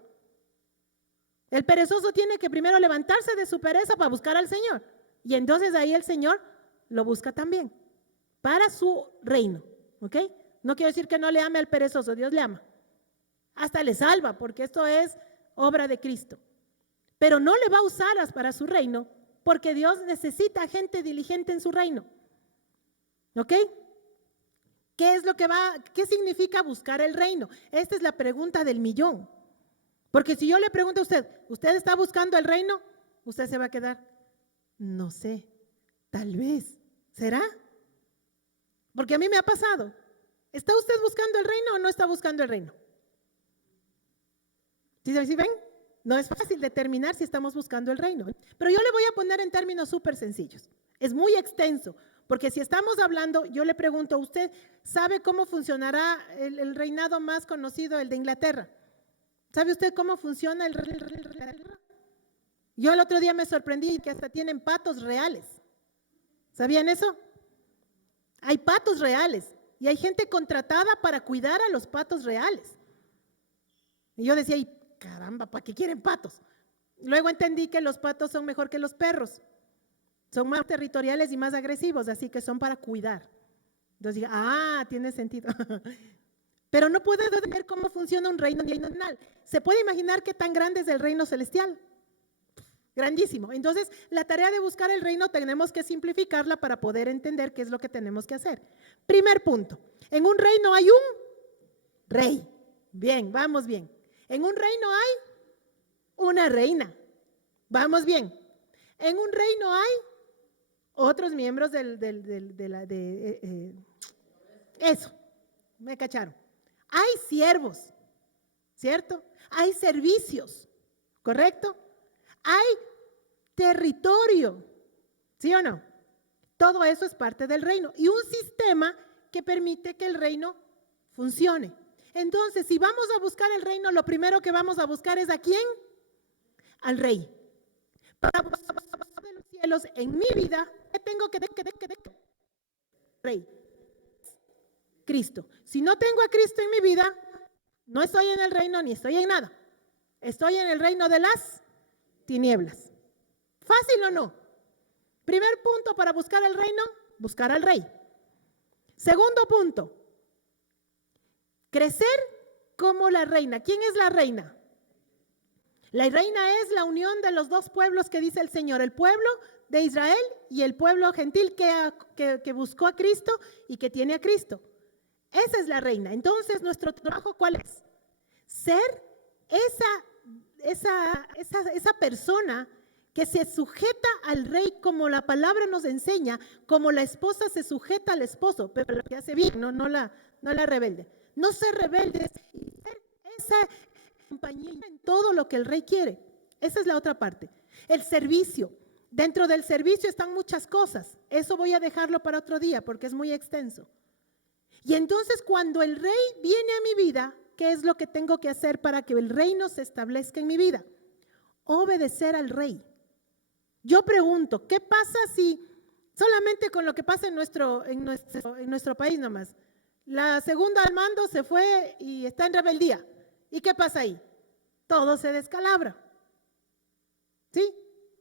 El perezoso tiene que primero levantarse de su pereza para buscar al Señor. Y entonces ahí el Señor lo busca también, para su reino, ¿ok? No quiero decir que no le ame al perezoso, Dios le ama. Hasta le salva, porque esto es obra de Cristo. Pero no le va a usar para su reino, porque Dios necesita gente diligente en su reino. ¿Ok? ¿Qué significa buscar el reino? Esta es la pregunta del millón. Porque si yo le pregunto a usted, ¿usted está buscando el reino? Usted se va a quedar, no sé, tal vez, ¿será? Porque a mí me ha pasado. ¿Está usted buscando el reino o no está buscando el reino? ¿Sí ven? No es fácil determinar si estamos buscando el reino. Pero yo le voy a poner en términos súper sencillos. Es muy extenso, porque si estamos hablando, yo le pregunto, ¿usted sabe cómo funcionará el reinado más conocido, el de Inglaterra? ¿Sabe usted cómo funciona el reinado? Yo el otro día me sorprendí que hasta tienen patos reales. ¿Sabían eso? Hay patos reales y hay gente contratada para cuidar a los patos reales. Y yo decía, caramba, ¿para qué quieren patos? Luego entendí que los patos son mejor que los perros. Son más territoriales y más agresivos, así que son para cuidar. Entonces dije, tiene sentido. Pero no puedo ver cómo funciona un reino terrenal. ¿Se puede imaginar qué tan grande es el reino celestial? Grandísimo. Entonces, la tarea de buscar el reino tenemos que simplificarla para poder entender qué es lo que tenemos que hacer. Primer punto, en un reino hay un rey. Bien, vamos bien. En un reino hay una reina. Vamos bien. En un reino hay otros miembros Eso, me cacharon. Hay siervos, ¿cierto? Hay servicios, ¿correcto? Hay territorio, ¿sí o no? Todo eso es parte del reino y un sistema que permite que el reino funcione. Entonces, si vamos a buscar el reino, lo primero que vamos a buscar es ¿a quién? Al rey. Para buscar de los cielos en mi vida, ¿qué tengo que rey? Cristo. Si no tengo a Cristo en mi vida, no estoy en el reino ni estoy en nada. Estoy en el reino de las tinieblas. ¿Fácil o no? Primer punto para buscar el reino, buscar al rey. Segundo punto, crecer como la reina. ¿Quién es la reina? La reina es la unión de los dos pueblos que dice el Señor, el pueblo de Israel y el pueblo gentil que buscó a Cristo y que tiene a Cristo. Esa es la reina. Entonces, nuestro trabajo, ¿cuál es? Ser esa persona que se sujeta al rey como la palabra nos enseña, como la esposa se sujeta al esposo, pero lo que hace bien, no la rebelde. No ser rebeldes y ser esa compañía en todo lo que el rey quiere. Esa es la otra parte. El servicio. Dentro del servicio están muchas cosas. Eso voy a dejarlo para otro día porque es muy extenso. Y entonces cuando el rey viene a mi vida, ¿qué es lo que tengo que hacer para que el reino se establezca en mi vida? Obedecer al rey. Yo pregunto, ¿qué pasa si solamente con lo que pasa en nuestro país nomás? La segunda al mando se fue y está en rebeldía. ¿Y qué pasa ahí? Todo se descalabra. ¿Sí?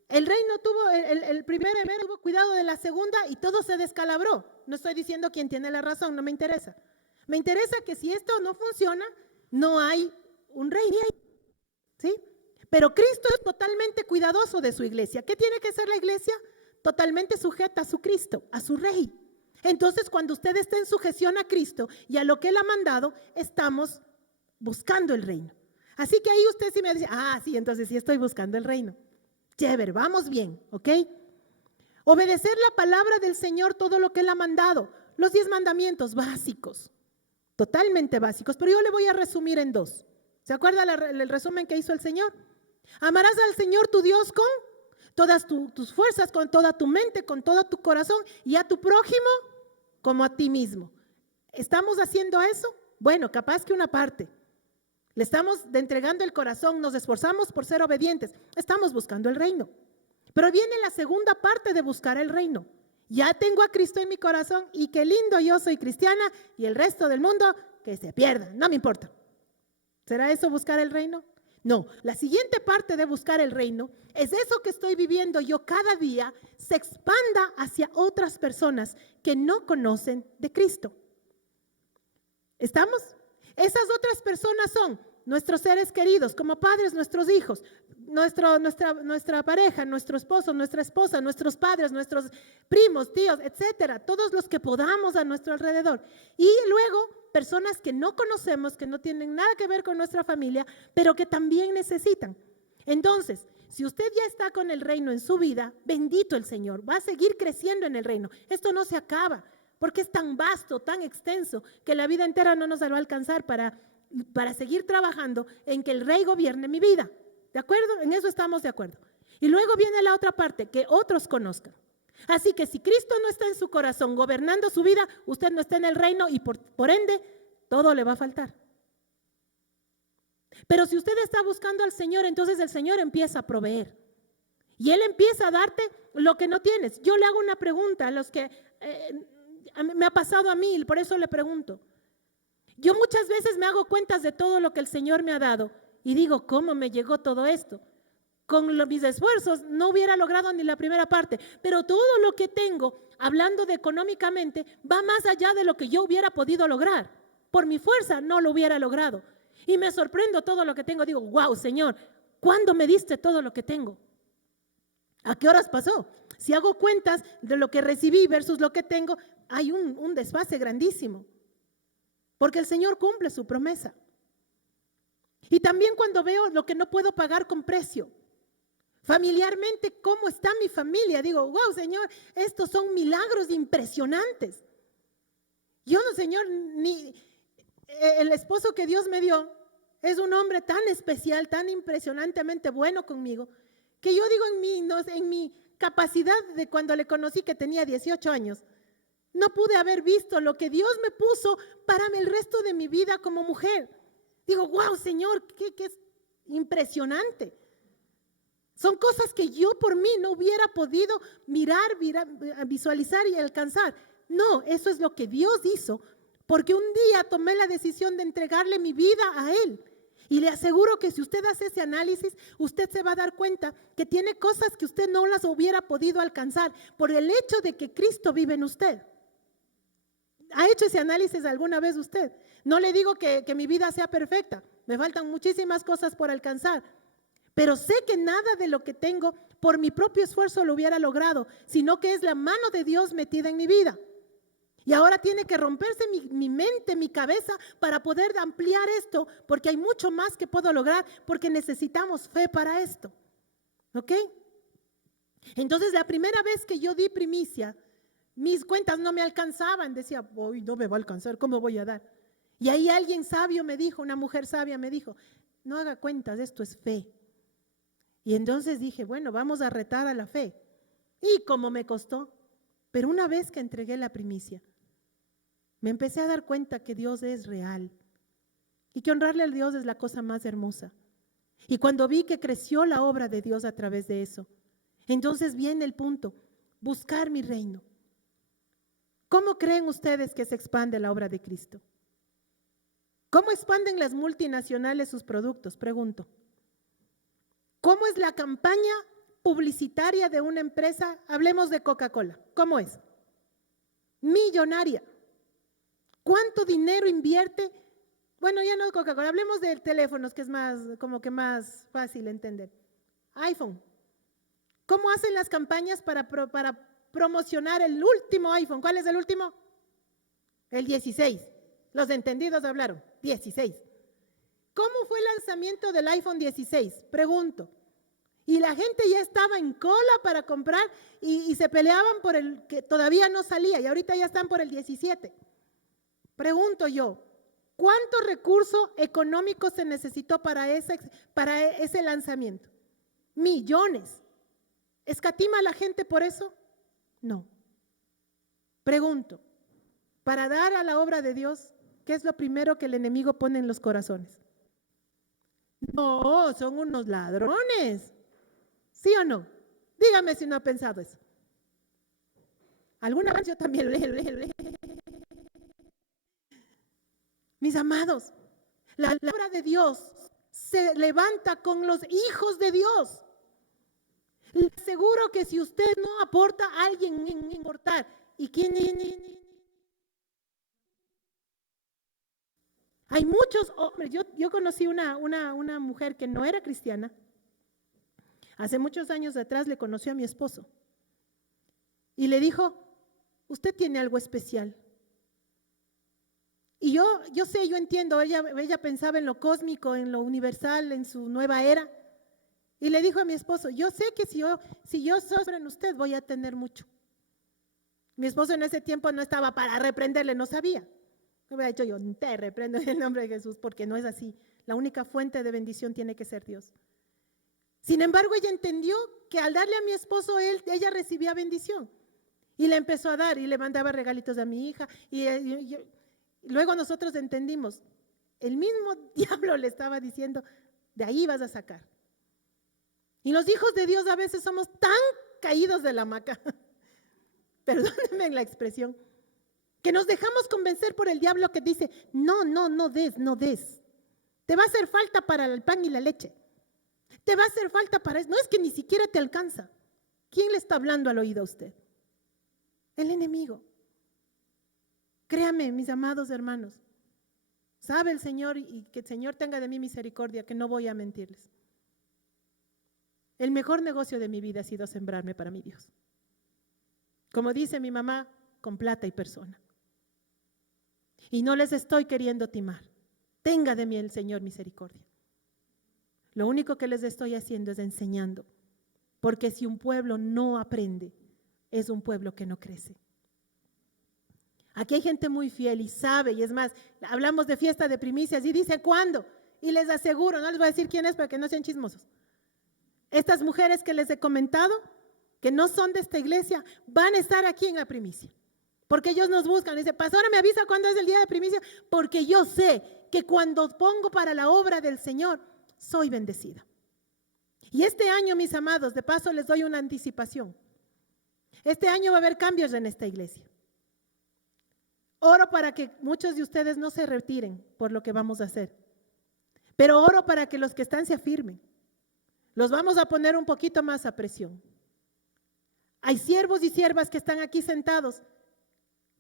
El rey no tuvo, el primer tuvo cuidado de la segunda y todo se descalabró. No estoy diciendo quién tiene la razón, no me interesa. Me interesa que si esto no funciona, no hay un rey. ¿Sí? Pero Cristo es totalmente cuidadoso de su iglesia. ¿Qué tiene que ser la iglesia? Totalmente sujeta a su Cristo, a su rey. Entonces, cuando usted está en sujeción a Cristo y a lo que Él ha mandado, estamos buscando el reino. Así que ahí usted sí me dice, sí, entonces sí estoy buscando el reino. Chévere, vamos bien, ¿ok? Obedecer la palabra del Señor, todo lo que Él ha mandado. Los 10 mandamientos básicos, totalmente básicos, pero yo le voy a resumir en 2. ¿Se acuerda el resumen que hizo el Señor? Amarás al Señor tu Dios con todas tus fuerzas, con toda tu mente, con todo tu corazón y a tu prójimo como a ti mismo. ¿Estamos haciendo eso? Bueno, capaz que una parte. Le estamos entregando el corazón, nos esforzamos por ser obedientes. Estamos buscando el reino. Pero viene la segunda parte de buscar el reino. Ya tengo a Cristo en mi corazón y qué lindo, yo soy cristiana y el resto del mundo que se pierda, no me importa. ¿Será eso buscar el reino? No, la siguiente parte de buscar el reino es eso que estoy viviendo yo cada día se expanda hacia otras personas que no conocen de Cristo. ¿Estamos? Esas otras personas son nuestros seres queridos, como padres, nuestros hijos, nuestra pareja, nuestro esposo, nuestra esposa, nuestros padres, nuestros primos, tíos, etcétera, todos los que podamos a nuestro alrededor. Y luego personas que no conocemos, que no tienen nada que ver con nuestra familia, pero que también necesitan. Entonces, si usted ya está con el reino en su vida, bendito el Señor, va a seguir creciendo en el reino. Esto no se acaba, porque es tan vasto, tan extenso, que la vida entera no nos va a alcanzar para seguir trabajando en que el rey gobierne mi vida. ¿De acuerdo? En eso estamos de acuerdo. Y luego viene la otra parte, que otros conozcan. Así que si Cristo no está en su corazón gobernando su vida, usted no está en el reino y por ende todo le va a faltar. Pero si usted está buscando al Señor, entonces el Señor empieza a proveer. Y Él empieza a darte lo que no tienes. Yo le hago una pregunta a los que me ha pasado a mí, y por eso le pregunto. Yo muchas veces me hago cuentas de todo lo que el Señor me ha dado y digo, ¿cómo me llegó todo esto? Con mis esfuerzos no hubiera logrado ni la primera parte, pero todo lo que tengo, hablando de económicamente, va más allá de lo que yo hubiera podido lograr. Por mi fuerza no lo hubiera logrado. Y me sorprendo todo lo que tengo. Digo, wow, Señor, ¿cuándo me diste todo lo que tengo? ¿A qué horas pasó? Si hago cuentas de lo que recibí versus lo que tengo, hay un desfase grandísimo. Porque el Señor cumple su promesa. Y también cuando veo lo que no puedo pagar con precio. Familiarmente, ¿cómo está mi familia? Digo, wow, Señor, estos son milagros impresionantes. Yo no, Señor, ni el esposo que Dios me dio es un hombre tan especial, tan impresionantemente bueno conmigo, que yo digo en mi capacidad de cuando le conocí, que tenía 18 años, no pude haber visto lo que Dios me puso para el resto de mi vida como mujer. Digo, wow, Señor, qué es impresionante. Son cosas que yo por mí no hubiera podido mirar, visualizar y alcanzar. No, eso es lo que Dios hizo, porque un día tomé la decisión de entregarle mi vida a Él. Y le aseguro que si usted hace ese análisis, usted se va a dar cuenta que tiene cosas que usted no las hubiera podido alcanzar por el hecho de que Cristo vive en usted. ¿Ha hecho ese análisis alguna vez usted? No le digo que mi vida sea perfecta, me faltan muchísimas cosas por alcanzar, pero sé que nada de lo que tengo por mi propio esfuerzo lo hubiera logrado, sino que es la mano de Dios metida en mi vida. Y ahora tiene que romperse mi mente, mi cabeza, para poder ampliar esto, porque hay mucho más que puedo lograr, porque necesitamos fe para esto. ¿Ok? Entonces, la primera vez que yo di primicia, mis cuentas no me alcanzaban. Decía, hoy no me va a alcanzar, ¿cómo voy a dar? Y ahí alguien sabio me dijo, una mujer sabia me dijo, no haga cuentas, esto es fe. Y entonces dije, bueno, vamos a retar a la fe. Y como me costó, pero una vez que entregué la primicia, me empecé a dar cuenta que Dios es real y que honrarle al Dios es la cosa más hermosa. Y cuando vi que creció la obra de Dios a través de eso, entonces viene el punto, buscar mi reino. ¿Cómo creen ustedes que se expande la obra de Cristo? ¿Cómo expanden las multinacionales sus productos? Pregunto. ¿Cómo es la campaña publicitaria de una empresa? Hablemos de Coca-Cola. ¿Cómo es? Millonaria. ¿Cuánto dinero invierte? Bueno, ya no de Coca-Cola, hablemos de teléfonos, que es más, como que más fácil entender. iPhone. ¿Cómo hacen las campañas para promocionar el último iPhone? ¿Cuál es el último? El 16. Los entendidos hablaron, 16. ¿Cómo fue el lanzamiento del iPhone 16? Pregunto. Y la gente ya estaba en cola para comprar y se peleaban por el que todavía no salía y ahorita ya están por el 17. Pregunto yo, ¿cuánto recurso económico se necesitó para ese lanzamiento? Millones. ¿Escatima a la gente por eso? No. Pregunto, para dar a la obra de Dios, ¿qué es lo primero que el enemigo pone en los corazones? No, son unos ladrones. ¿Sí o no? Dígame si no ha pensado eso. Alguna vez yo también le. Mis amados, la palabra de Dios se levanta con los hijos de Dios. Le aseguro que si usted no aporta, alguien va a importar. ¿Y quién? Hay muchos hombres. Yo conocí una mujer que no era cristiana. Hace muchos años atrás le conoció a mi esposo. Y le dijo, usted tiene algo especial. Y yo sé, yo entiendo, ella pensaba en lo cósmico, en lo universal, en su nueva era. Y le dijo a mi esposo, yo sé que si yo sufro en usted voy a tener mucho. Mi esposo en ese tiempo no estaba para reprenderle, no sabía. Me hubiera dicho yo, te reprendo en el nombre de Jesús, porque no es así. La única fuente de bendición tiene que ser Dios. Sin embargo, ella entendió que al darle a mi esposo, ella recibía bendición. Y le empezó a dar y le mandaba regalitos a mi hija. Y luego nosotros entendimos, el mismo diablo le estaba diciendo, de ahí vas a sacar. Y los hijos de Dios a veces somos tan caídos de la hamaca, perdónenme la expresión, que nos dejamos convencer por el diablo que dice, no des. Te va a hacer falta para el pan y la leche. Te va a hacer falta para eso. No es que ni siquiera te alcanza. ¿Quién le está hablando al oído a usted? El enemigo. Créame, mis amados hermanos, sabe el Señor y que el Señor tenga de mí misericordia, que no voy a mentirles. El mejor negocio de mi vida ha sido sembrarme para mi Dios. Como dice mi mamá, con plata y persona. Y no les estoy queriendo timar. Tenga de mí el Señor misericordia. Lo único que les estoy haciendo es enseñando. Porque si un pueblo no aprende, es un pueblo que no crece. Aquí hay gente muy fiel y sabe, y es más, hablamos de fiesta de primicias y dice ¿cuándo? Y les aseguro, no les voy a decir quién es para que no sean chismosos. Estas mujeres que les he comentado, que no son de esta iglesia, van a estar aquí en la primicia. Porque ellos nos buscan. Dice, pastora, ¿me avisa cuándo es el día de primicia? Porque yo sé que cuando pongo para la obra del Señor, soy bendecida. Y este año, mis amados, de paso les doy una anticipación. Este año va a haber cambios en esta iglesia. Oro para que muchos de ustedes no se retiren por lo que vamos a hacer. Pero oro para que los que están se afirmen. Los vamos a poner un poquito más a presión. Hay siervos y siervas que están aquí sentados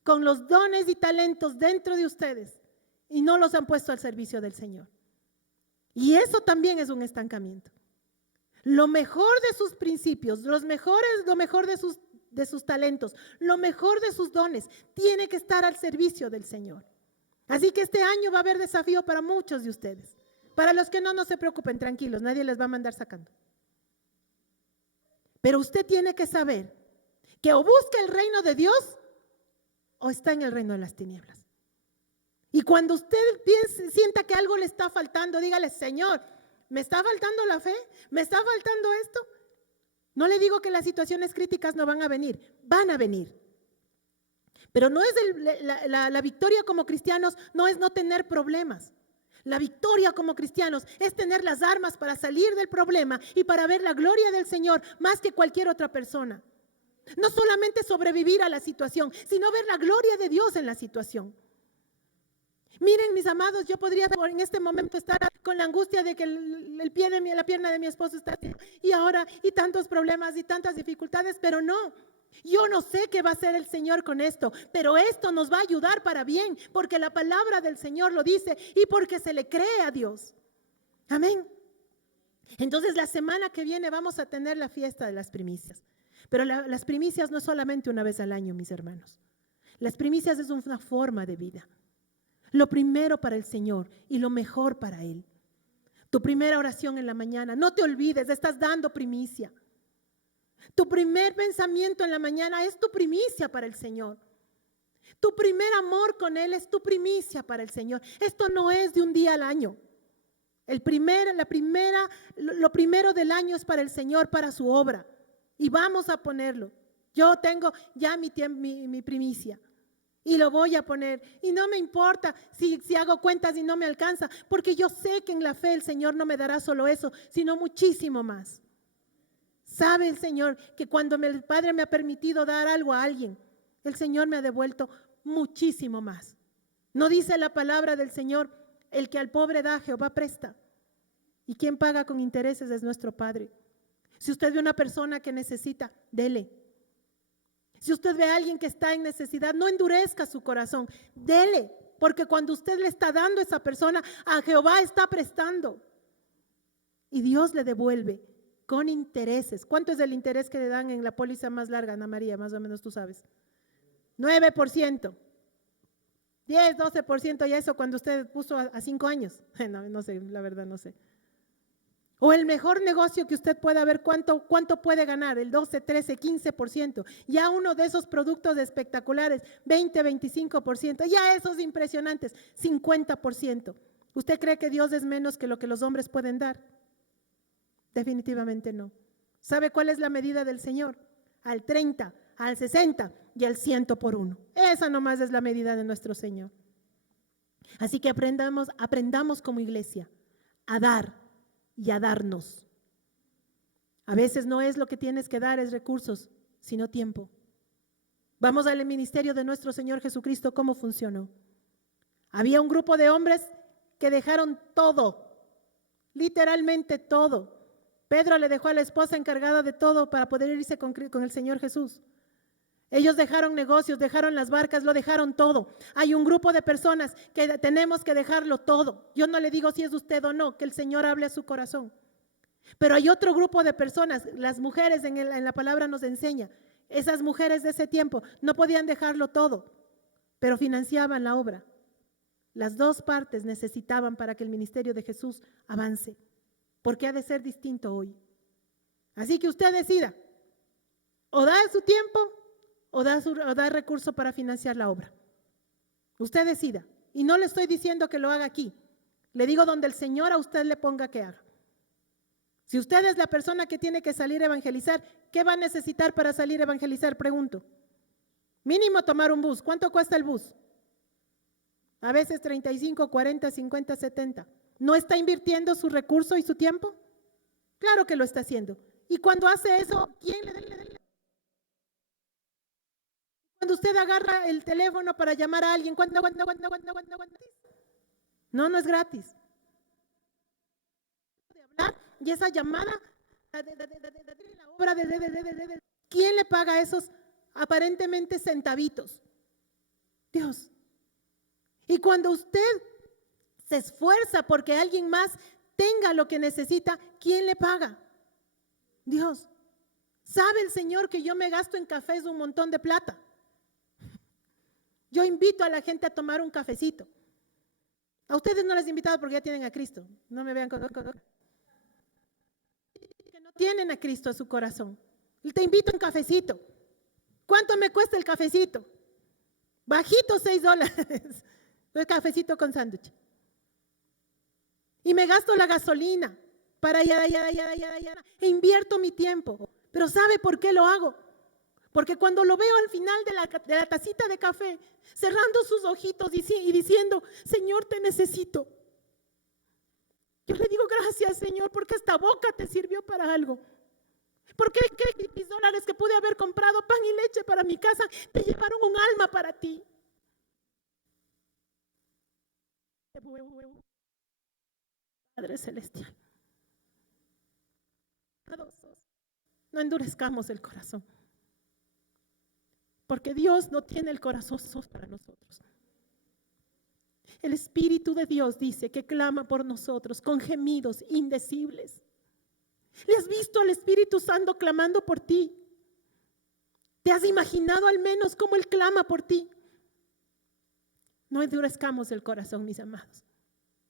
con los dones y talentos dentro de ustedes y no los han puesto al servicio del Señor. Y eso también es un estancamiento. Lo mejor de sus principios, lo mejor de sus talentos, lo mejor de sus dones, tiene que estar al servicio del Señor. Así que este año va a haber desafío para muchos de ustedes. Para los que no, no se preocupen, tranquilos, nadie les va a mandar sacando. Pero usted tiene que saber que o busca el reino de Dios o está en el reino de las tinieblas. Y cuando usted sienta que algo le está faltando, dígale, Señor, ¿me está faltando la fe? ¿Me está faltando esto? No le digo que las situaciones críticas no van a venir, van a venir. Pero no es la victoria como cristianos, no es no tener problemas. La victoria como cristianos es tener las armas para salir del problema y para ver la gloria del Señor más que cualquier otra persona. No solamente sobrevivir a la situación, sino ver la gloria de Dios en la situación. Miren, mis amados, yo podría en este momento estar con la angustia de que la pierna de mi esposo está y ahora, y tantos problemas y tantas dificultades, pero no. Yo no sé qué va a hacer el Señor con esto, pero esto nos va a ayudar para bien, porque la palabra del Señor lo dice y porque se le cree a Dios. Amén. Entonces la semana que viene vamos a tener la fiesta de las primicias. Pero las primicias no es solamente una vez al año, mis hermanos. Las primicias es una forma de vida. Lo primero para el Señor y lo mejor para Él. Tu primera oración en la mañana, no te olvides, estás dando primicia. Tu primer pensamiento en la mañana es tu primicia para el Señor. Tu primer amor con Él es tu primicia para el Señor. Esto no es de un día al año. Lo primero del año es para el Señor, para su obra. Y vamos a ponerlo. Yo tengo ya mi primicia. Y lo voy a poner. Y no me importa si hago cuentas y no me alcanza. Porque yo sé que en la fe el Señor no me dará solo eso, sino muchísimo más. Sabe el Señor que cuando el Padre me ha permitido dar algo a alguien, el Señor me ha devuelto muchísimo más. No dice la palabra del Señor, el que al pobre da, Jehová presta. Y quien paga con intereses es nuestro Padre. Si usted ve a una persona que necesita, dele. Si usted ve a alguien que está en necesidad, no endurezca su corazón, dele. Porque cuando usted le está dando a esa persona, a Jehová está prestando. Y Dios le devuelve con intereses. ¿Cuánto es el interés que le dan en la póliza más larga, Ana María? Más o menos tú sabes. 9%. 10, 12%, y eso cuando usted puso a 5 años. No sé, la verdad no sé. O el mejor negocio que usted pueda ver, ¿cuánto puede ganar? El 12, 13, 15%. Ya uno de esos productos espectaculares, 20, 25%. Ya esos impresionantes, 50%. ¿Usted cree que Dios es menos que lo que los hombres pueden dar? Definitivamente no. ¿Sabe cuál es la medida del Señor? Al 30, al 60 y al 100 por uno. Esa nomás es la medida de nuestro Señor. Así que aprendamos como iglesia a dar y a darnos. A veces no es lo que tienes que dar, es recursos, sino tiempo. Vamos al ministerio de nuestro Señor Jesucristo, ¿cómo funcionó? Había un grupo de hombres que dejaron todo, literalmente todo. Pedro le dejó a la esposa encargada de todo para poder irse con el Señor Jesús. Ellos dejaron negocios, dejaron las barcas, lo dejaron todo. Hay un grupo de personas que tenemos que dejarlo todo. Yo no le digo si es usted o no, que el Señor hable a su corazón. Pero hay otro grupo de personas, las mujeres en la palabra nos enseña, esas mujeres de ese tiempo no podían dejarlo todo, pero financiaban la obra. Las dos partes necesitaban para que el ministerio de Jesús avance, porque ha de ser distinto hoy. Así que usted decida, o da su tiempo o da recurso para financiar la obra. Usted decida. Y no le estoy diciendo que lo haga aquí. Le digo donde el Señor a usted le ponga que haga. Si usted es la persona que tiene que salir a evangelizar, ¿qué va a necesitar para salir a evangelizar? Pregunto. Mínimo tomar un bus. ¿Cuánto cuesta el bus? A veces 35, 40, 50, 70. ¿No está invirtiendo su recurso y su tiempo? Claro que lo está haciendo. Y cuando hace eso, ¿quién le da? Cuando usted agarra el teléfono para llamar a alguien, ¿cuánto? No, no es gratis. Y esa llamada, la obra de ¿quién le paga esos aparentemente centavitos? Dios. Y cuando usted se esfuerza porque alguien más tenga lo que necesita, ¿quién le paga? Dios. ¿Sabe el Señor que yo me gasto en cafés un montón de plata? Yo invito a la gente a tomar un cafecito. A ustedes no les he invitado porque ya tienen a Cristo. No me vean que no tienen a Cristo a su corazón. Te invito a un cafecito. ¿Cuánto me cuesta el cafecito? Bajito, $6. El cafecito con sándwich. Y me gasto la gasolina para allá. E invierto mi tiempo. Pero ¿sabe por qué lo hago? Porque cuando lo veo al final de la tacita de café, cerrando sus ojitos y diciendo, Señor, te necesito. Yo le digo, gracias, Señor, porque esta boca te sirvió para algo. ¿Por qué mis dólares que pude haber comprado pan y leche para mi casa te llevaron un alma para ti? Padre Celestial, no endurezcamos el corazón. Porque Dios no tiene el corazón para nosotros. El Espíritu de Dios dice que clama por nosotros con gemidos indecibles. ¿Le has visto al Espíritu Santo clamando por ti? ¿Te has imaginado al menos cómo Él clama por ti? No endurezcamos el corazón, mis amados.